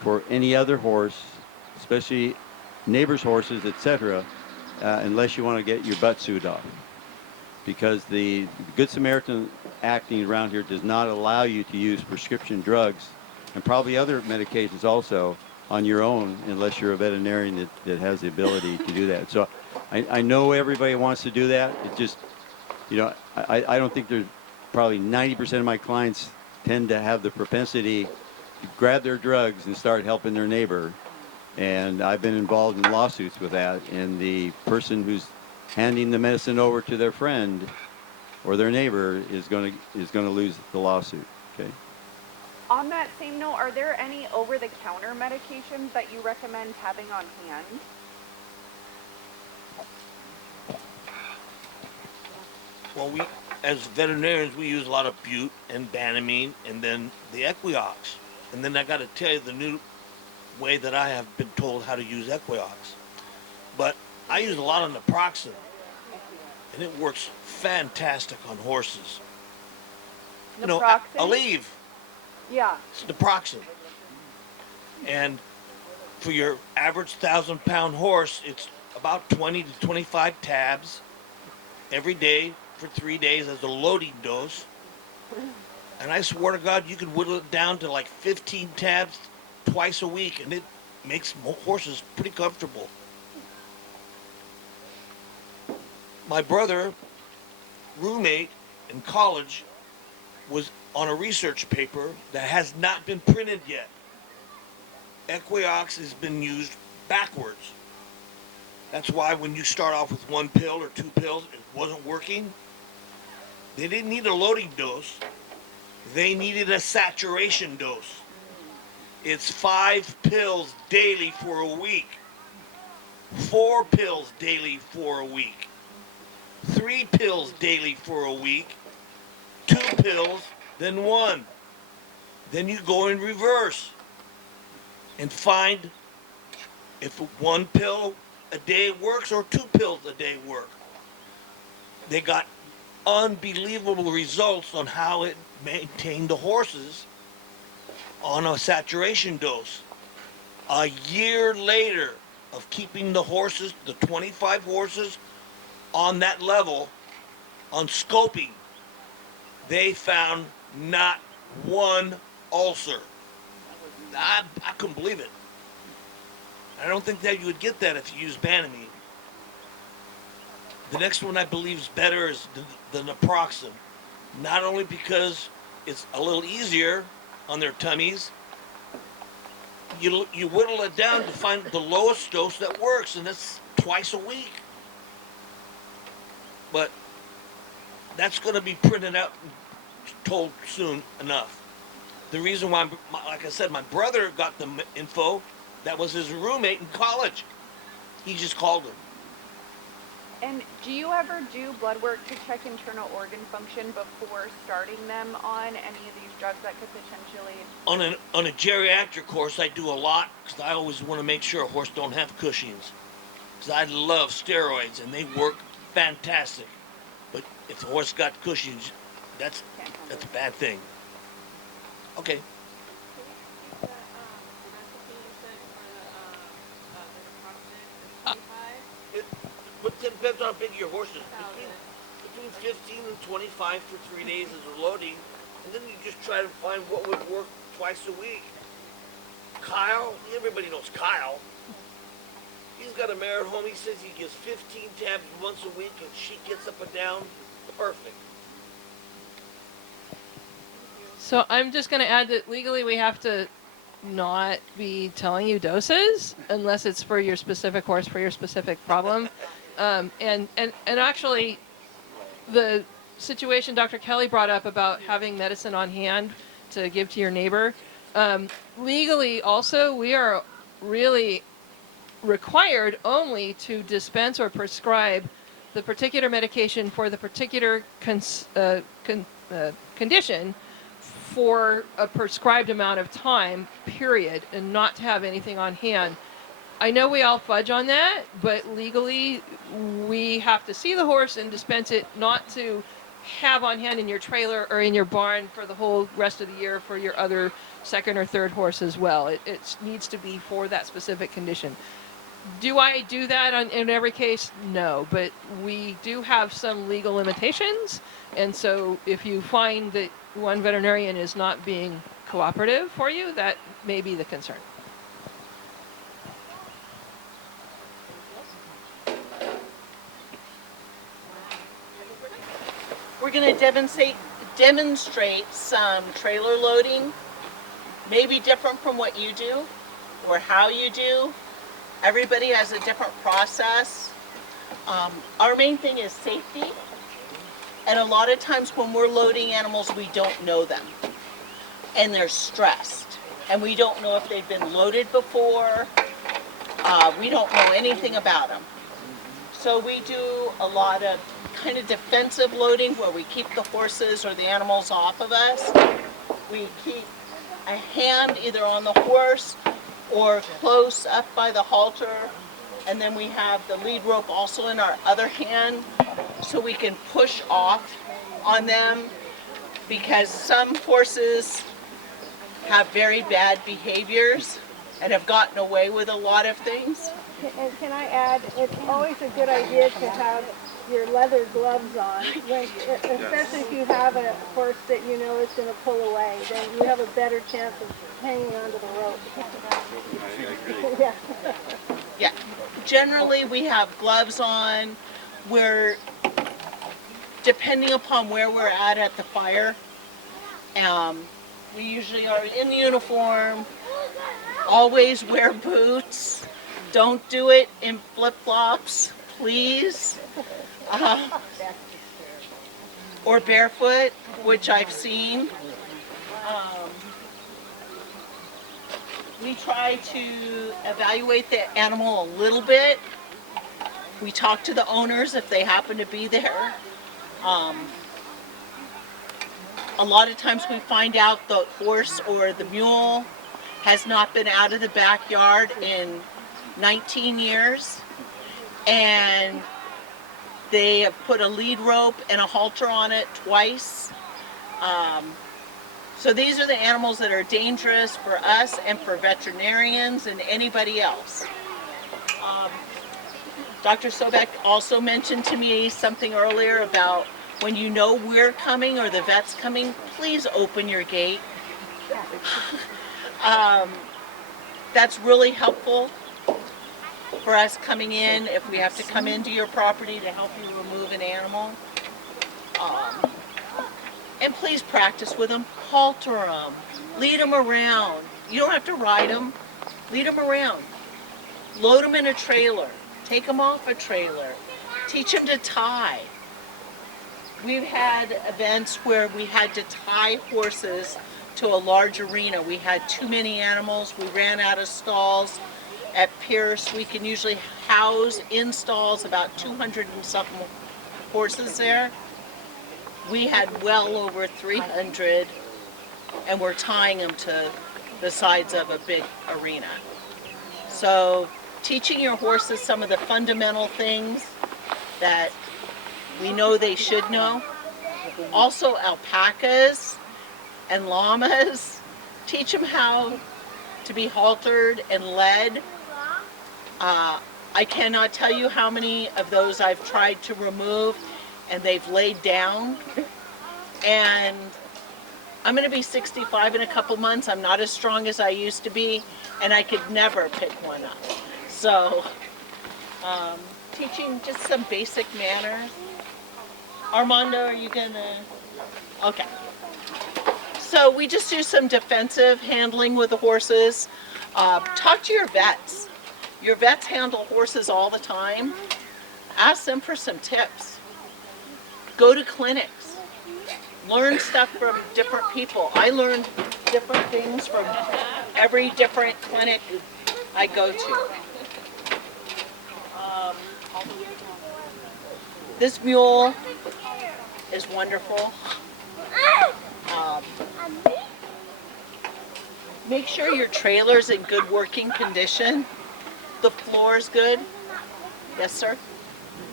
for any other horse, especially neighbors' horses, etc., unless you want to get your butt sued off. Because the Good Samaritan acting around here does not allow you to use prescription drugs and probably other medications also on your own unless you're a veterinarian that has the ability to do that. So I know everybody wants to do that. It just, I don't think there's probably 90% of my clients tend to have the propensity to grab their drugs and start helping their neighbor. And I've been involved in lawsuits with that. And the person who's handing the medicine over to their friend or their neighbor is going to lose the lawsuit. Okay. On that same note, are there any over-the-counter medications that you recommend having on hand? Well, we, as veterinarians, we use a lot of bute and banamine and then the Equiox. And then I got to tell you the new way that I have been told how to use Equiox. But I use a lot of naproxen, and it works fantastic on horses. Naproxen? Aleve. Yeah. It's naproxen. And for your average 1,000-pound horse, it's about 20 to 25 tabs every day for 3 days as a loading dose. And I swear to God, you could whittle it down to like 15 tabs twice a week, and it makes horses pretty comfortable. My brother, roommate in college, was on a research paper that has not been printed yet. Equiox has been used backwards. That's why when you start off with 1 pill or 2 pills, it wasn't working. They didn't need a loading dose. They needed a saturation dose. It's 5 pills daily for a week. 4 pills daily for a week. 3 pills daily for a week. 2 pills than 1. Then you go in reverse and find if 1 pill a day works or 2 pills a day work. They got unbelievable results on how it maintained the horses on a saturation dose. A year later of keeping the horses, the 25 horses, on that level, on scoping, they found not 1 ulcer. I couldn't believe it. I don't think that you would get that if you use Banamine. The next one I believe is better is the naproxen. Not only because it's a little easier on their tummies, you whittle it down to find the lowest dose that works, and it's twice a week. But that's going to be printed out and told soon enough. The reason why, like I said, my brother got the info. That was his roommate in college. He just called him. And do you ever do blood work to check internal organ function before starting them on any of these drugs that could potentially? On a geriatric horse, I do a lot because I always want to make sure a horse don't have Cushing's. Because I love steroids and they work fantastic. But if the horse got Cushing's, that's a bad thing. Okay. But it depends on how big your horse is. Between 15 and 25 for 3 days is loading, and then you just try to find what would work twice a week. Kyle, everybody knows Kyle. He's got a mare at home. He says he gives 15 tabs once a week, and she gets up and down. Perfect. So I'm just going to add that legally we have to not be telling you doses unless it's for your specific horse, for your specific problem. And actually, the situation Dr. Kelly brought up about having medicine on hand to give to your neighbor, legally also we are really required only to dispense or prescribe the particular medication for the particular condition for a prescribed amount of time, period, and not to have anything on hand. I know we all fudge on that, but legally we have to see the horse and dispense it, not to have on hand in your trailer or in your barn for the whole rest of the year for your other second or third horse as well. It needs to be for that specific condition. Do I do that in every case? No, but we do have some legal limitations, and so if you find that one veterinarian is not being cooperative for you, that may be the concern. We're going to demonstrate some trailer loading, maybe different from what you do or how you do. Everybody has a different process. Our main thing is safety, and a lot of times when we're loading animals, we don't know them, and they're stressed, and we don't know if they've been loaded before. We don't know anything about them. So we do a lot of kind of defensive loading where we keep the horses or the animals off of us. We keep a hand either on the horse or close up by the halter, and then we have the lead rope also in our other hand so we can push off on them, because some horses have very bad behaviors and have gotten away with a lot of things. And can I add, it's always a good idea to have your leather gloves on, especially if you have a horse that you know is going to pull away, then you have a better chance of hanging onto the rope. Yeah. Yeah. Generally, we have gloves on. We're, depending upon where we're at the fire, we usually are in uniform. Always wear boots. Don't do it in flip-flops, please. Or barefoot, which I've seen. We try to evaluate the animal a little bit. We talk to the owners if they happen to be there. A lot of times we find out the horse or the mule has not been out of the backyard in 19 years, and they have put a lead rope and a halter on it twice. So these are the animals that are dangerous for us and for veterinarians and anybody else. Dr. Sobek also mentioned to me something earlier about when you know we're coming or the vet's coming, please open your gate. That's really helpful for us coming in if we have to come into your property to help you remove an animal. And please practice with them. Halter them. Lead them around. You don't have to ride them. Lead them around. Load them in a trailer. Take them off a trailer. Teach them to tie. We've had events where we had to tie horses to a large arena. We had too many animals. We ran out of stalls. At Pierce, we can usually house in stalls about 200 and something horses there. We had well over 300, and we're tying them to the sides of a big arena. So teaching your horses some of the fundamental things that we know they should know. Also alpacas and llamas, teach them how to be haltered and led. I cannot tell you how many of those I've tried to remove and they've laid down. And I'm going to be 65 in a couple months. I'm not as strong as I used to be, and I could never pick one up. So teaching just some basic manners. Armando, are you going to? Okay. So we just do some defensive handling with the horses. Talk to your vets. Your vets handle horses all the time. Ask them for some tips. Go to clinics. Learn stuff from different people. I learned different things from every different clinic I go to. This mule is wonderful. Make sure your trailer's in good working condition. The floor's good. Yes, sir?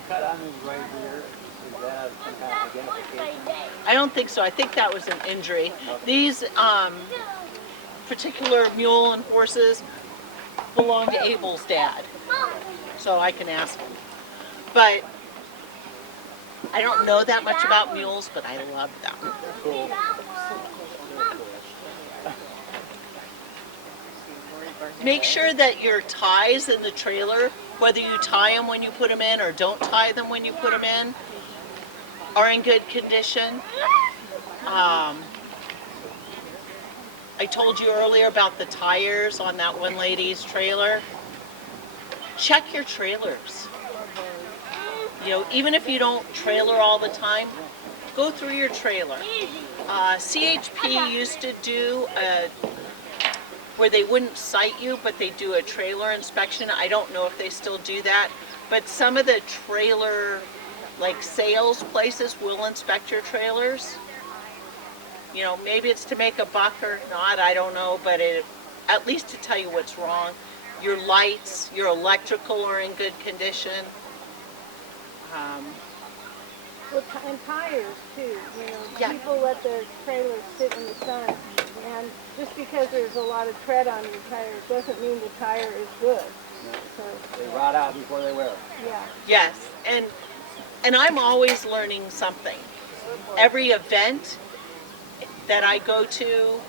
Cut on his right ear. Is that some kind of identification? I don't think so. I think that was an injury. These particular mule and horses belong to Abel's dad. So I can ask him. But I don't know that much about mules, but I love them. Cool. Make sure that your ties in the trailer, whether you tie them when you put them in or don't tie them when you put them in, are in good condition. I told you earlier about the tires on that one lady's trailer. Check your trailers. You know, even if you don't trailer all the time, go through your trailer. CHP used to do where they wouldn't cite you, but they do a trailer inspection. I don't know if they still do that, but some of the trailer, like sales places, will inspect your trailers. You know, maybe it's to make a buck or not, I don't know, but at least to tell you what's wrong. Your lights, your electrical are in good condition. And tires too, you know, Yeah. people let their trailers sit in the sun, and just because there's a lot of tread on your tires doesn't mean the tire is good. So, They rot out before they wear them. yeah. Yes, and I'm always learning something. Every event that I go to,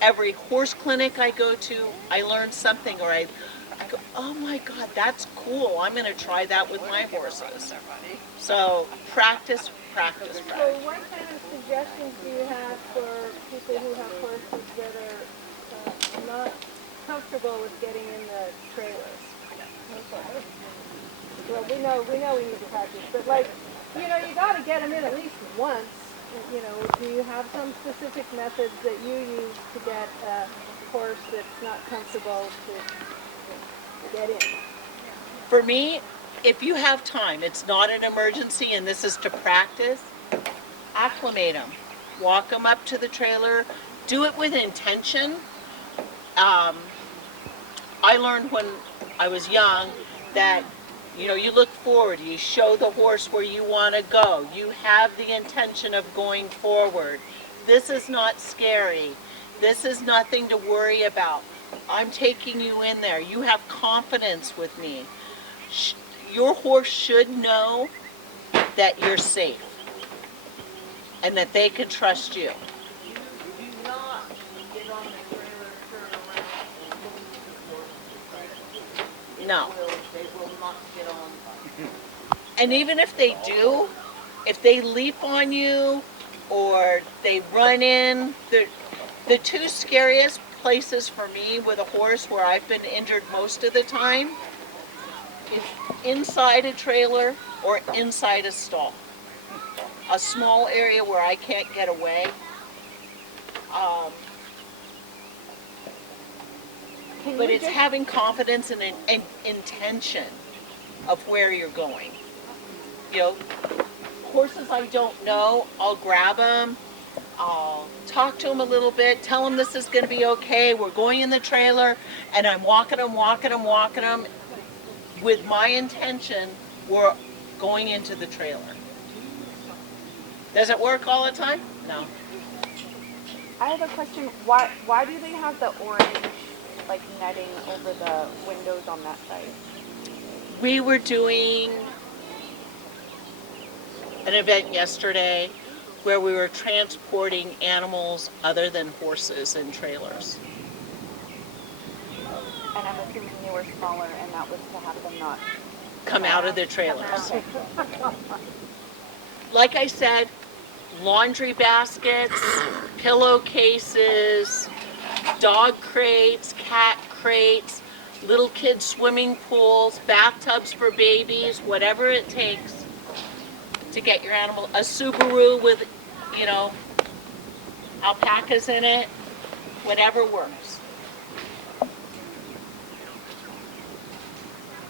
every horse clinic I go to, I learn something, or I go, oh my God, that's cool. I'm going to try that with my horses. So practice, practice, So practice. what kind of suggestions do you have for people who have horses that are not comfortable with getting in the trailers? Okay. Well, we know we need to practice, but like, you know, you got to get them in at least once. You know, do you have some specific methods that you use to get a horse that's not comfortable to get in? For me, if you have time, it's not an emergency and this is to practice, acclimate them. walk them up to the trailer, do it with intention. I learned when I was young that, you know, you look forward, you show the horse where you want to go, you have the intention of going forward. This is not scary. This is nothing to worry about. I'm taking you in there. You have confidence with me. Your horse should know that you're safe and that they can trust you. Do not get on the trailer, turn around, and look at the horse to try to. No. They will not get on. And even if they do, if they leap on you or they run in, the two scariest places for me with a horse where I've been injured most of the time is inside a trailer or inside a stall. A small area where I can't get away. But it's having confidence and intention of where you're going. You know, horses I don't know, I'll grab them, I'll talk to them a little bit, tell them this is going to be okay, we're going in the trailer, and I'm walking them with my intention, we're going into the trailer. Does it work all the time? No. I have a question. Why do they have the orange like netting over the windows on that side? We were doing an event yesterday where we were transporting animals other than horses in trailers. And I'm assuming they were smaller, and that was to have them not Come out of their trailers. Like I said, laundry baskets, pillowcases, dog crates, cat crates, little kids swimming pools, bathtubs for babies, whatever it takes to get your animal. A Subaru with, you know, alpacas in it, whatever works.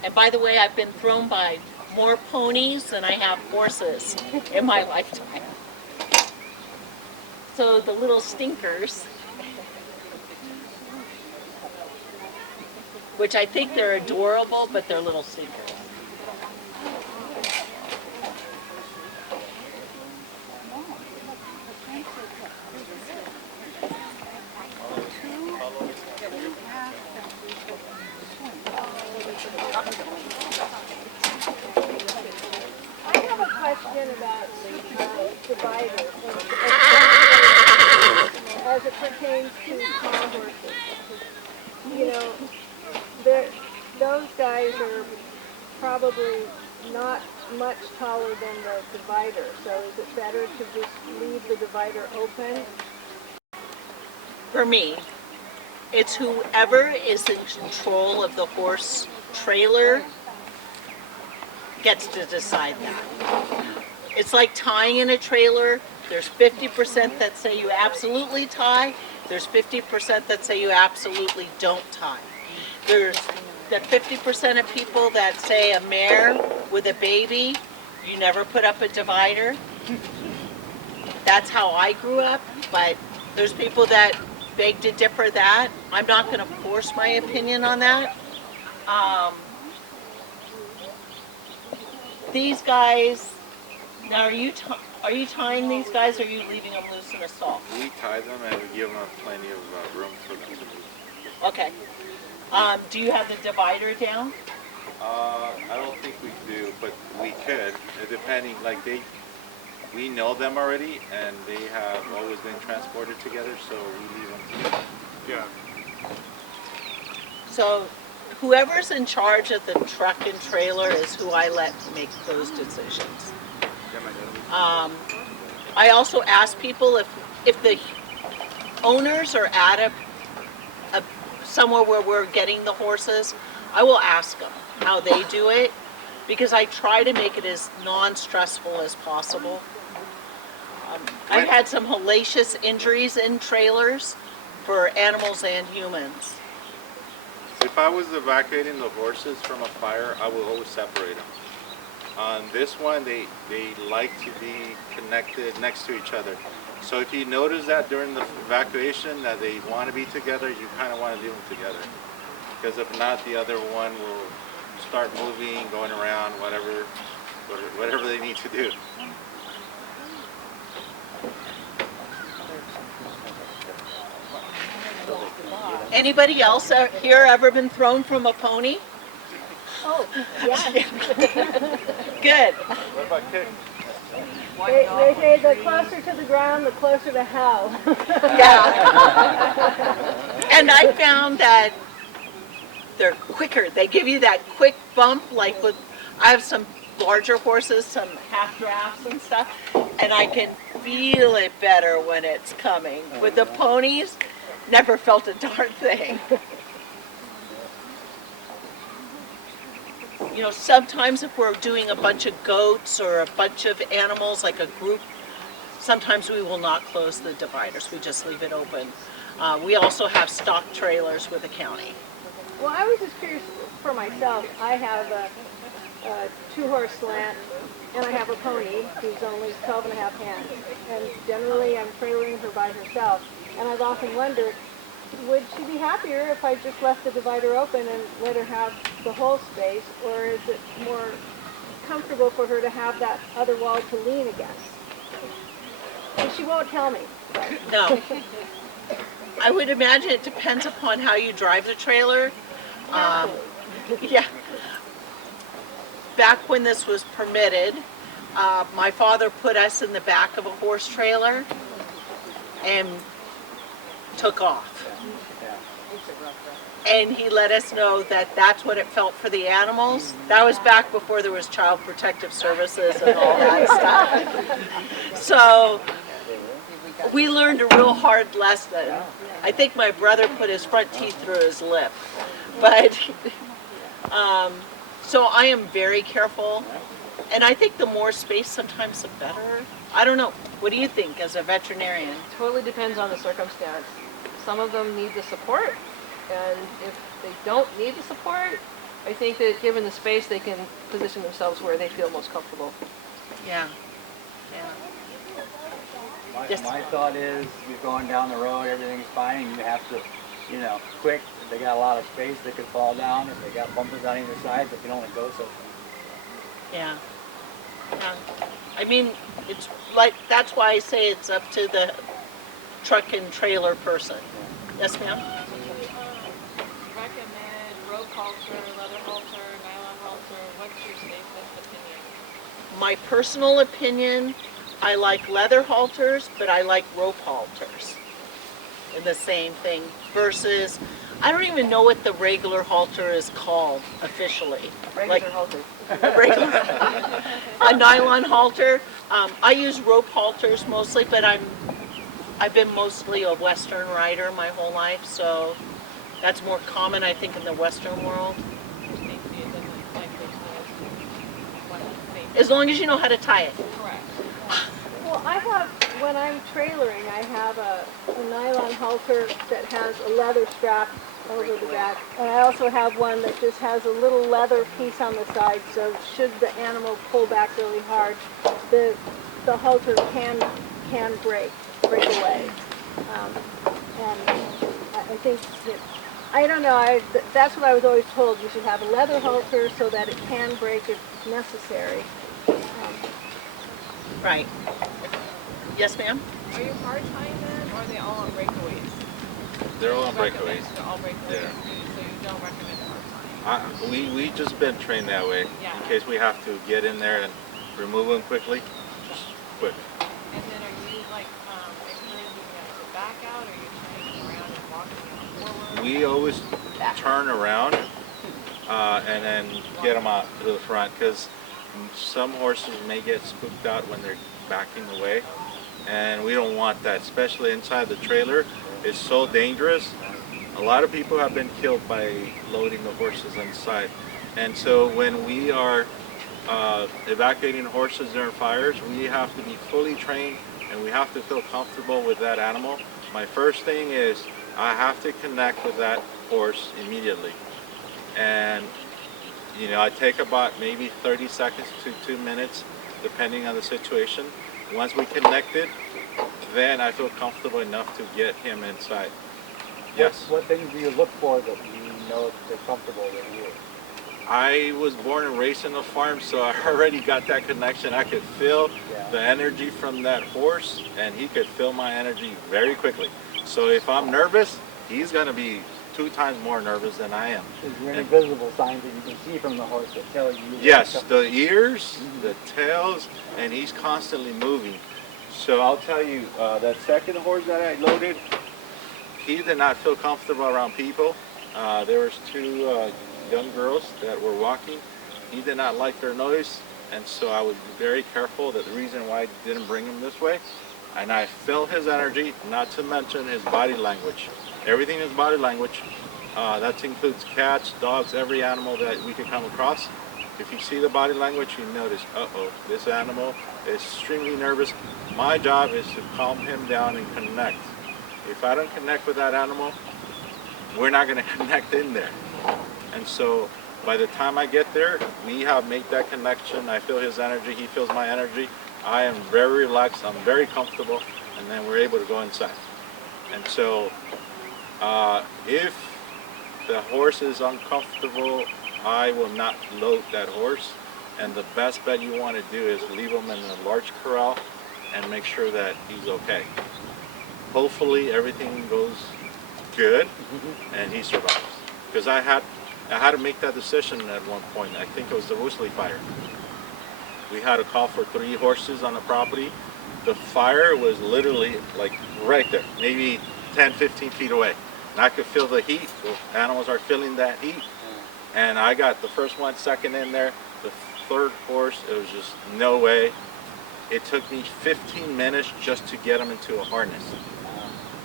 And by the way, I've been thrown by more ponies than I have horses in my lifetime. So the little stinkers, which I think they're adorable, but they're little stinkers. I have a question about dividers as it pertains to small horses. You know, those guys are probably not much taller than the divider, so is it better to just leave the divider open? For me, it's whoever is in control of the horse trailer gets to decide that. It's like tying in a trailer. There's 50% that say you absolutely tie. There's 50% that say you absolutely don't tie. There's the 50% of people that say a mare with a baby, you never put up a divider. That's how I grew up, but there's people that beg to differ that. I'm not going to force my opinion on that. These guys, now are you tying these guys or are you leaving them loose in a stall? We tie them and we give them plenty of room for them to move. Okay. Do you have the divider down? I don't think we do, but we could, depending, like we know them already and they have always been transported together, so we leave them together. Yeah. So whoever's in charge of the truck and trailer is who I let make those decisions. I also ask people if the owners are at somewhere where we're getting the horses, I will ask them how they do it, because I try to make it as non-stressful as possible. I've had some hellacious injuries in trailers for animals and humans. If I was evacuating the horses from a fire, I would always separate them. On this one, they like to be connected next to each other. So if you notice that during the evacuation that they want to be together, you kind of want to leave them together. Because if not, the other one will start moving, going around, whatever they need to do. Anybody else here ever been thrown from a pony? Oh, yeah. Good. What about kicks? They say the closer to the ground, the closer to hell. Yeah. And I found that they're quicker. They give you that quick bump, like with, I have some larger horses, some half drafts and stuff, and I can feel it better when it's coming. With the ponies, never felt a darn thing. You know, sometimes if we're doing a bunch of goats or a bunch of animals, like a group, sometimes we will not close the dividers. We just leave it open. We also have stock trailers with the county. Well, I was just curious for myself. I have a 2-horse slant, and I have a pony who's only 12 and a half hands. And generally, I'm trailering her by herself. And I've often wondered, would she be happier if I just left the divider open and let her have the whole space, or is it more comfortable for her to have that other wall to lean against? And she won't tell me. No. I would imagine it depends upon how you drive the trailer. Yeah. Back when this was permitted, my father put us in the back of a horse trailer and took off. And he let us know that that's what it felt for the animals. That was back before there was Child Protective Services and all that stuff. So we learned a real hard lesson. I think my brother put his front teeth through his lip. But, so I am very careful. And I think the more space sometimes the better. I don't know. What do you think as a veterinarian? Totally depends on the circumstance. Some of them need the support, and if they don't need the support, I think that given the space, they can position themselves where they feel most comfortable. Yeah. Yeah. Yes. My thought is, you're going down the road, everything's fine, and you have to, you know, quick. If they got a lot of space, they could fall down. If they got bumpers on either side, they can only go so far. Yeah. Yeah. I mean, it's like, that's why I say it's up to the truck and trailer person. Yes, ma'am? Recommend rope halter, leather halter, nylon halter. What's your safest opinion? My personal opinion, I like leather halters, but I like rope halters. And the same thing versus, I don't even know what the regular halter is called officially. Regular halter. A nylon halter. I use rope halters mostly, but I've been mostly a Western rider my whole life, so that's more common, I think, in the Western world. As long as you know how to tie it. Correct. Well, I have, when I'm trailering, I have a nylon halter that has a leather strap over the back. And I also have one that just has a little leather piece on the side, so should the animal pull back really hard, the halter can break away. And I think that, I don't know, that's what I was always told. You should have a leather halter so that it can break if necessary. Right. Yes, ma'am? Are you hard tying them, or are they all on breakaways? They're all on Recommend breakaways. They're all breakaways. Yeah. So you don't recommend hard tying. We just been trained that way Yeah. in case we have to get in there and remove them quickly. Just quick. And then are you like encouraging them to back out, or are you turning them around and walking them forward? We always turn around and then get them out to the front because some horses may get spooked out when they're backing away, and we don't want that, especially inside the trailer. It's so dangerous. A lot of people have been killed by loading the horses inside, and so when we are evacuating horses during fires, we have to be fully trained and we have to feel comfortable with that animal. My first thing is I have to connect with that horse immediately, and you know, I take about maybe 30 seconds to 2 minutes depending on the situation, Once we connected, then I feel comfortable enough to get him inside. Yes. What things do you look for that you know they're comfortable with you? I was born and raised in a farm, so I already got that connection. I could feel the energy from that horse, and he could feel my energy very quickly. So if I'm nervous, he's going to be 2 times more nervous than I am. Is there any visible signs that you can see from the horse that tell you? Yes, the ears, the tails, and he's constantly moving. So I'll tell you, that second horse that I loaded, he did not feel comfortable around people. There was 2 young girls that were walking. He did not like their noise, and so I was very careful. That the reason why I didn't bring him this way, and I felt his energy, not to mention his body language. Everything is body language. That includes cats, dogs, every animal that we could come across. If you see the body language, you notice, uh-oh, this animal is extremely nervous. My job is to calm him down and connect. If I don't connect with that animal, we're not going to connect in there. And so by the time I get there, we have made that connection. I feel his energy, he feels my energy. I am very relaxed, I'm very comfortable, and then we're able to go inside. And so if the horse is uncomfortable, I will not load that horse. And the best bet you want to do is leave him in a large corral and make sure that he's okay. Hopefully everything goes good and he survives. Because I had to make that decision at one point. I think it was the Woosley fire. We had a call for 3 horses on the property. The fire was literally like right there, maybe 10, 15 feet away. And I could feel the heat. The animals are feeling that heat. And I got the first one, second in there. The third horse, it was just no way. It took me 15 minutes just to get him into a harness.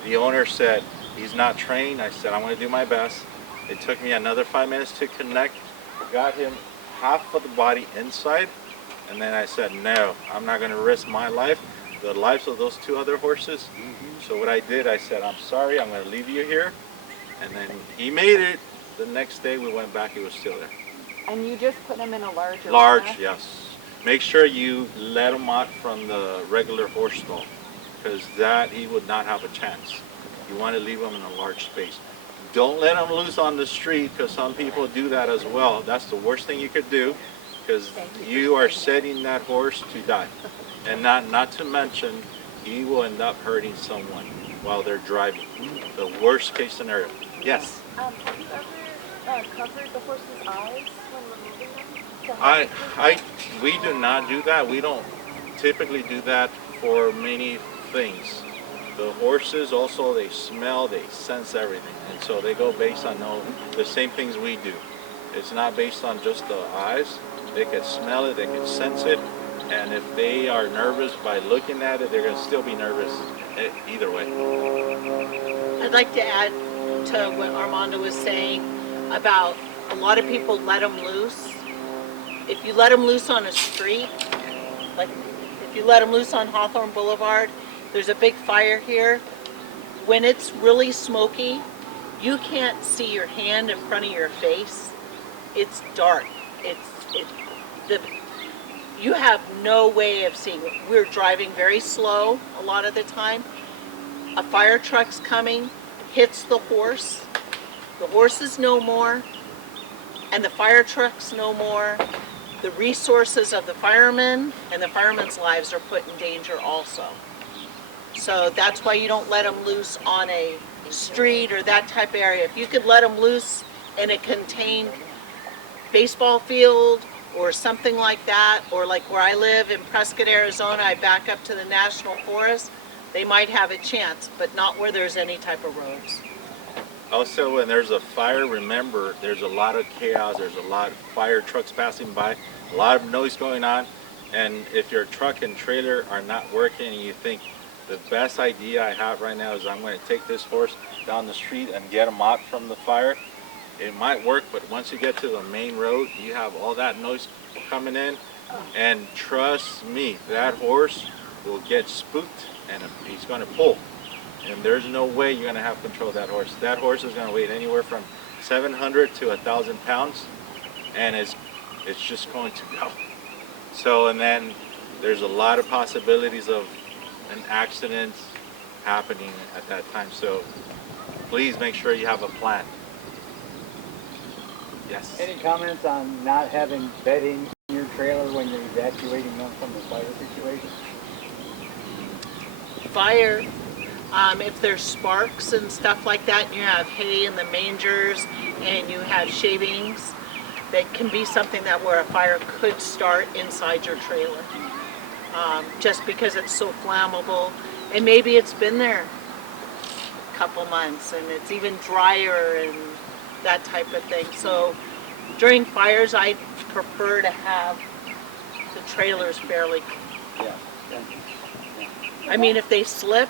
The owner said, he's not trained. I said, I'm going to do my best. It took me another 5 minutes to connect. Got him half of the body inside. And then I said, no, I'm not going to risk my life, the lives of those 2 other horses. So what I did, I said, I'm sorry, I'm going to leave you here. And then he made it. The next day we went back, he was still there. And you just put him in a large arena? Large, yes. Make sure you let him out from the regular horse stall, because that he would not have a chance. You want to leave him in a large space. Don't let him loose on the street, because some people do that as well. That's the worst thing you could do, because you are setting that horse to die. And not to mention, he will end up hurting someone while they're driving. The worst case scenario. Yes? Have you ever covered the horse's eyes when removing them? We do not do that. We don't typically do that for many things. The horses also, they smell, they sense everything. And so they go based on the same things we do. It's not based on just the eyes. They can smell it, they can sense it. And if they are nervous by looking at it, they're going to still be nervous either way. I'd like to add to what Armando was saying about a lot of people let them loose. If you let them loose on a street, like if you let them loose on Hawthorne Boulevard, there's a big fire here. When it's really smoky, you can't see your hand in front of your face. It's dark. You have no way of seeing it. We're driving very slow a lot of the time. A fire truck's coming, hits the horse is no more, and the fire truck's no more. The resources of the firemen and the firemen's lives are put in danger also. So that's why you don't let them loose on a street or that type of area. If you could let them loose in a contained baseball field or something like that, or like where I live in Prescott, Arizona, I back up to the National Forest, they might have a chance, but not where there's any type of roads. Also, when there's a fire, remember, there's a lot of chaos, there's a lot of fire trucks passing by, a lot of noise going on, and if your truck and trailer are not working and you think, the best idea I have right now is I'm going to take this horse down the street and get him out from the fire, it might work, but once you get to the main road, you have all that noise coming in, and trust me, that horse will get spooked and he's going to pull. And there's no way you're going to have control of that horse. That horse is going to weigh anywhere from 700 to 1,000 pounds, and it's just going to go. So, and then there's a lot of possibilities of an accident happening at that time. So please make sure you have a plan. Yes. Any comments on not having bedding in your trailer when you're evacuating them from the fire situation? Fire, if there's sparks and stuff like that, and you have hay in the mangers and you have shavings, that can be something that where a fire could start inside your trailer. Just because it's so flammable, and maybe it's been there a couple months and it's even drier and that type of thing. So during fires, I prefer to have the trailers fairly clean. Yeah. I mean, if they slip,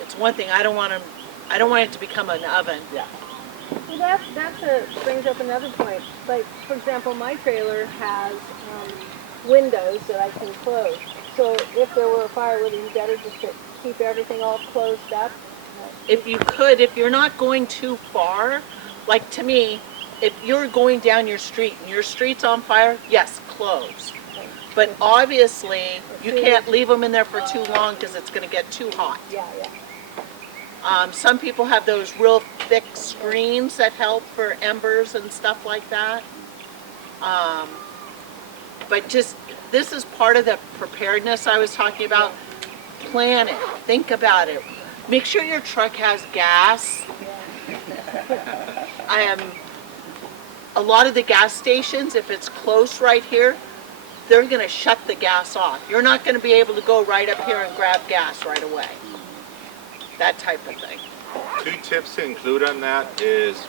it's one thing. I don't want it to become an oven. Yeah. Well, that brings up another point. Like, for example, my trailer has windows that I can close. So if there were a fire, would it be better just to keep everything all closed up? If you could, if you're not going too far, like to me, if you're going down your street and your street's on fire, yes, close. But obviously, you can't leave them in there for too long because it's going to get too hot. Yeah. Some people have those real thick screens that help for embers and stuff like that. But just, this is part of the preparedness I was talking about. Plan it. Think about it. Make sure your truck has gas. A lot of the gas stations, if it's close right here, they're going to shut the gas off. You're not going to be able to go right up here and grab gas right away. That type of thing. 2 tips to include on that is,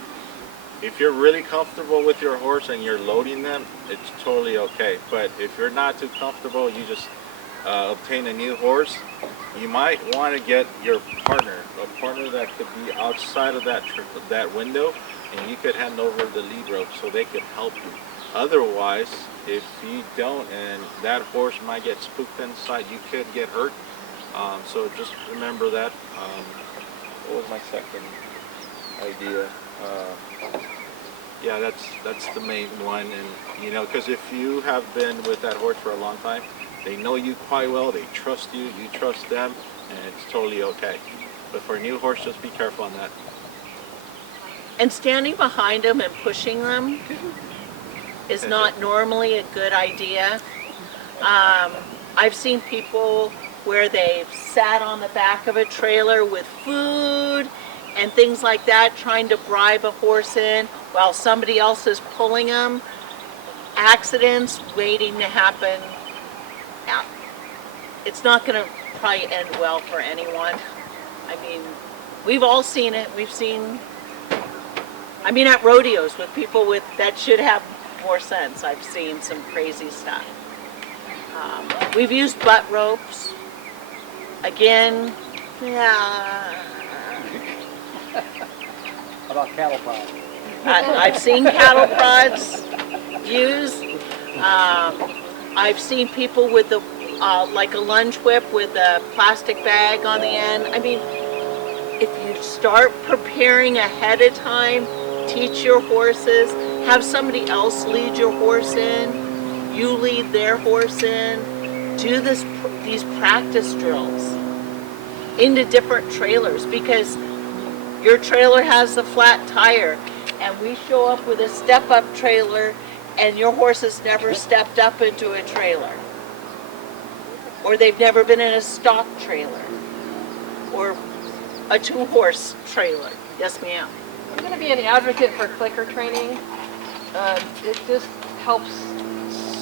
if you're really comfortable with your horse and you're loading them, it's totally okay. But if you're not too comfortable, you just obtain a new horse, you might want to get your partner, a partner that could be outside of that window, and you could hand over the lead rope so they could help you. Otherwise, if you don't, and that horse might get spooked inside, you could get hurt. So just remember that. What was my second idea? Yeah, that's the main one. And you know, because if you have been with that horse for a long time, they know you quite well, they trust you, you trust them, and it's totally okay. But for a new horse, just be careful on that. And standing behind them and pushing them is not normally a good idea. I've seen people where they've sat on the back of a trailer with food and things like that, trying to bribe a horse in while somebody else is pulling them. Accidents waiting to happen. It's not going to probably end well for anyone. I mean, we've all seen it. We've seen, at rodeos with people that should have more sense. I've seen some crazy stuff. We've used butt ropes. Again, How about cattle prods? I've seen cattle prods used. I've seen people with the like a lunge whip with a plastic bag on the end. I mean, if you start preparing ahead of time, teach your horses, have somebody else lead your horse in, you lead their horse in, do these practice drills into different trailers, because your trailer has the flat tire and we show up with a step-up trailer and your horse has never stepped up into a trailer, or they've never been in a stock trailer or a 2-horse trailer. Yes, ma'am. I'm going to be an advocate for clicker training. It just helps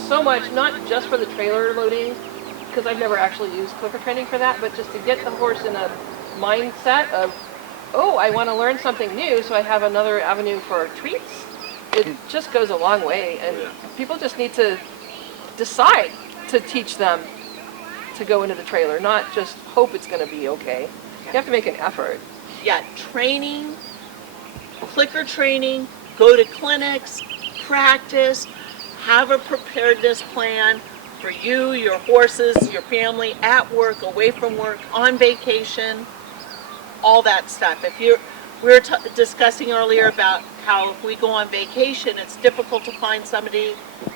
so much, not just for the trailer loading, because I've never actually used clicker training for that, but just to get the horse in a mindset of, oh, I want to learn something new, so I have another avenue for treats. It just goes a long way, and people just need to decide to teach them to go into the trailer, not just hope it's going to be okay. You have to make an effort. Yeah, training, clicker training, go to clinics, practice, have a preparedness plan for you, your horses, your family, at work, away from work, on vacation, all that stuff. We were discussing earlier about how if we go on vacation, it's difficult to find somebody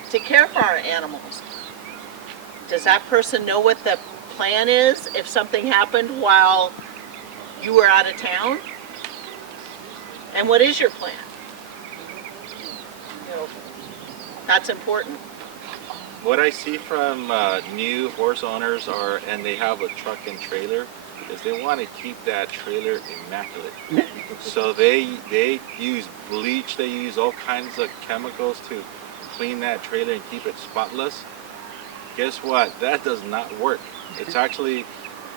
to care for our animals. Does that person know what the plan is if something happened while you were out of town? And what is your plan? You know, that's important. What I see from new horse owners and they have a truck and trailer, is they want to keep that trailer immaculate. So they use bleach, they use all kinds of chemicals to clean that trailer and keep it spotless. Guess what? That does not work. It's actually,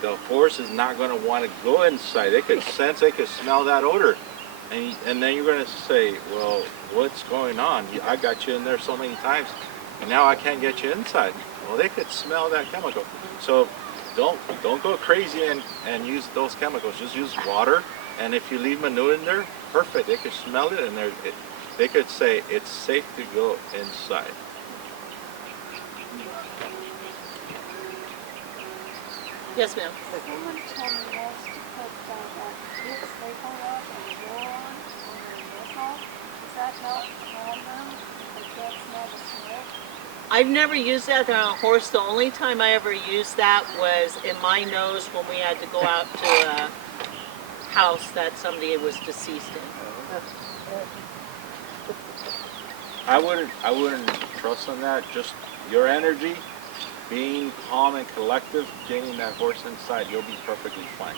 the horse is not going to want to go inside. They could sense, they could smell that odor. And then you're going to say, well, what's going on? I got you in there so many times, and now I can't get you inside. Well, they could smell that chemical. So don't go crazy and use those chemicals. Just use water, and if you leave manure in there, perfect. They could smell it, and they could say it's safe to go inside. Yes, ma'am. Someone told me once to put big staple up and roll on when they're little. Does that help calm them if they can't smell the smoke? I've never used that on a horse. The only time I ever used that was in my nose when we had to go out to a house that somebody was deceased in. I wouldn't trust on that. Just your energy, being calm and collective, getting that horse inside, you'll be perfectly fine.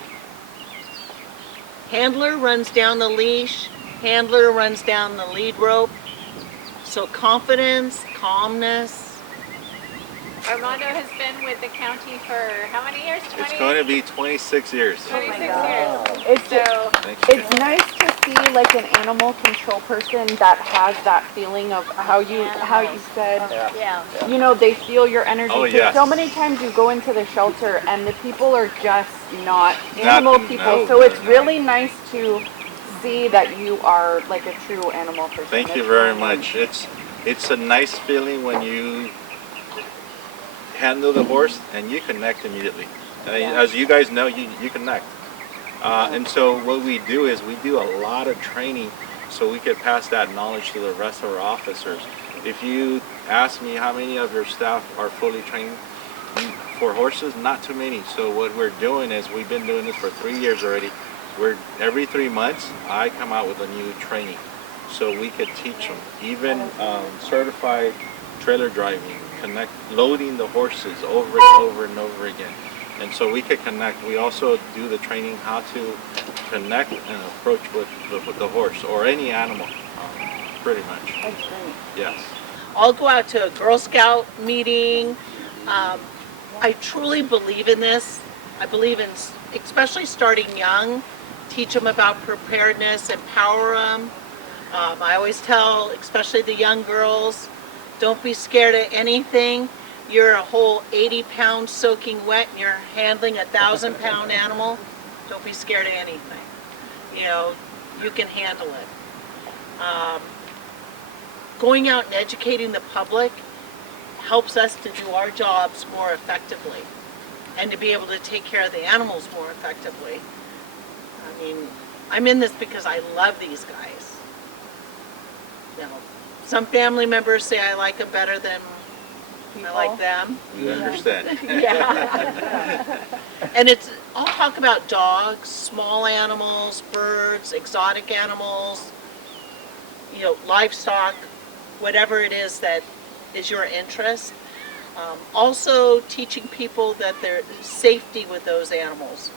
Handler runs down the leash. Handler runs down the lead rope. So confidence, calmness. Armando has been with the county for how many years? It's going to be 26 years. 26 years. It's nice to see like an animal control person that has that feeling of how you said, you know, they feel your energy. Oh, yes. So many times you go into the shelter and the people are just not animal people. So it's really nice to see that you are like a true animal person. Thank you very much. It's a nice feeling when you handle the horse and you connect immediately. As you guys know, you connect. And so what we do is we do a lot of training so we could pass that knowledge to the rest of our officers. If you ask me how many of your staff are fully trained for horses, not too many. So what we're doing is, we've been doing this for 3 years already. Every 3 months, I come out with a new training so we could teach them. Even certified trailer driving, loading the horses over and over and over again. And so we could connect. We also do the training how to connect and approach with the horse or any animal, pretty much. That's great. Yes. I'll go out to a Girl Scout meeting. I truly believe in this. I believe in, especially starting young, teach them about preparedness, empower them. I always tell, especially the young girls, don't be scared of anything. You're a whole 80 pounds soaking wet and you're handling a 1,000-pound animal. Don't be scared of anything. You know, you can handle it. Going out and educating the public helps us to do our jobs more effectively and to be able to take care of the animals more effectively. I mean, I'm in this because I love these guys. You know, some family members say I like them better than I like them. You understand. Yeah. And I'll talk about dogs, small animals, birds, exotic animals, you know, livestock, whatever it is that is your interest. Also teaching people that there's safety with those animals.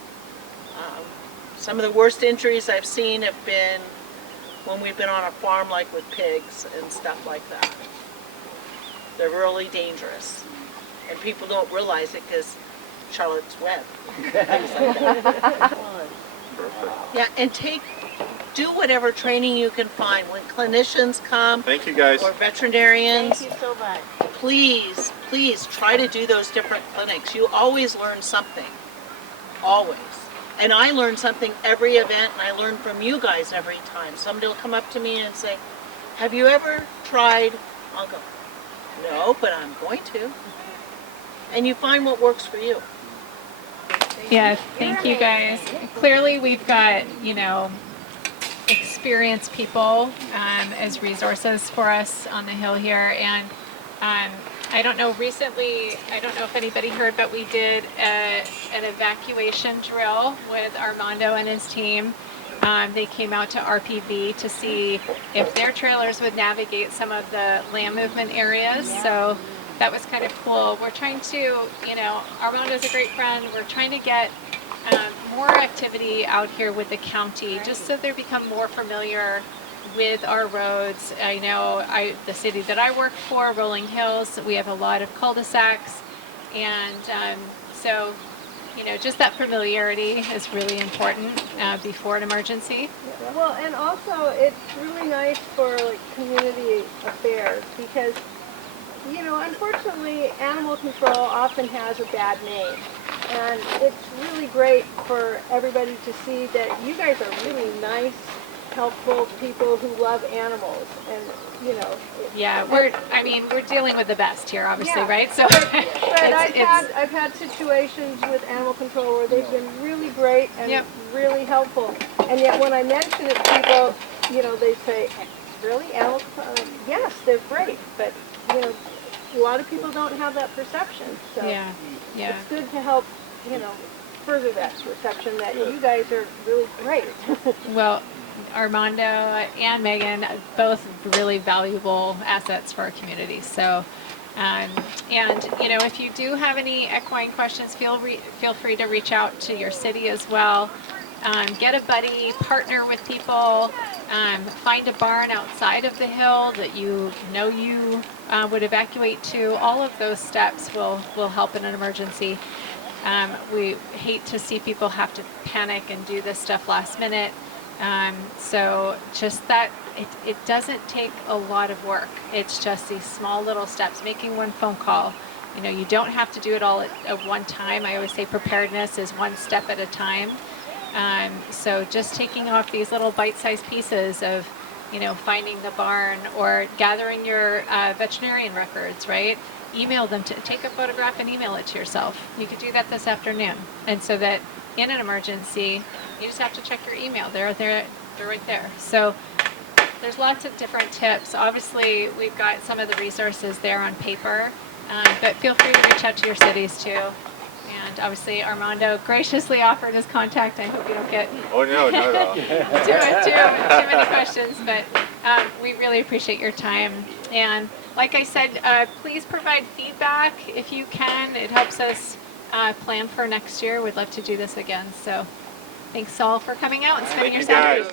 Some of the worst injuries I've seen have been when we've been on a farm, like with pigs and stuff like that. They're really dangerous. And people don't realize it because Charlotte's Web. Things like that. Yeah, and do whatever training you can find. When clinicians come, Thank you, guys. or veterinarians, Thank you so much. please try to do those different clinics. You always learn something. Always. And I learn something every event, and I learn from you guys every time. Somebody will come up to me and say, have you ever tried? I'll go, no, but I'm going to. And you find what works for you. Yeah, thank you guys. Clearly we've got, you know, experienced people as resources for us on the Hill here, and I don't know, recently, I don't know if anybody heard, but we did an evacuation drill with Armando and his team. They came out to RPV to see if their trailers would navigate some of the land movement areas. So that was kind of cool. We're trying to, you know, Armando's a great friend. We're trying to get more activity out here with the county, just so they become more familiar with our roads. I know the city that I work for, Rolling Hills, we have a lot of cul-de-sacs, and so, you know, just that familiarity is really important before an emergency. Well, and also it's really nice for like community affairs because, you know, unfortunately, animal control often has a bad name. And it's really great for everybody to see that you guys are really nice, helpful people who love animals. And, you know. Yeah, I mean, we're dealing with the best here, obviously, Yeah. right? So But I've had situations with animal control where they've been really great and really helpful. And yet when I mention it to people, you know, they say, really, animal control? Yes, they're great. But, you know, a lot of people don't have that perception. So it's good to help, you know, further that perception that you guys are really great. Well, Armando and Megan, both really valuable assets for our community. So, and you know, if you do have any equine questions, feel free to reach out to your city as well. Get a buddy, partner with people, find a barn outside of the hill that you know you would evacuate to. All of those steps will help in an emergency. We hate to see people have to panic and do this stuff last minute. So just that it doesn't take a lot of work. It's just these small little steps, making one phone call. You know, you don't have to do it all at one time. I always say preparedness is one step at a time. So just taking off these little bite-sized pieces of, you know, finding the barn or gathering your veterinarian records, right? Email them, take a photograph and email it to yourself. You could do that this afternoon. And so that in an emergency, you just have to check your email. They're right there. So there's lots of different tips. Obviously, we've got some of the resources there on paper, but feel free to reach out to your cities too. And obviously, Armando graciously offered his contact. I hope you don't get Oh no, not at all. too many questions, but we really appreciate your time. And like I said, please provide feedback if you can. It helps us plan for next year. We'd love to do this again. So thanks all for coming out and spending your Saturday.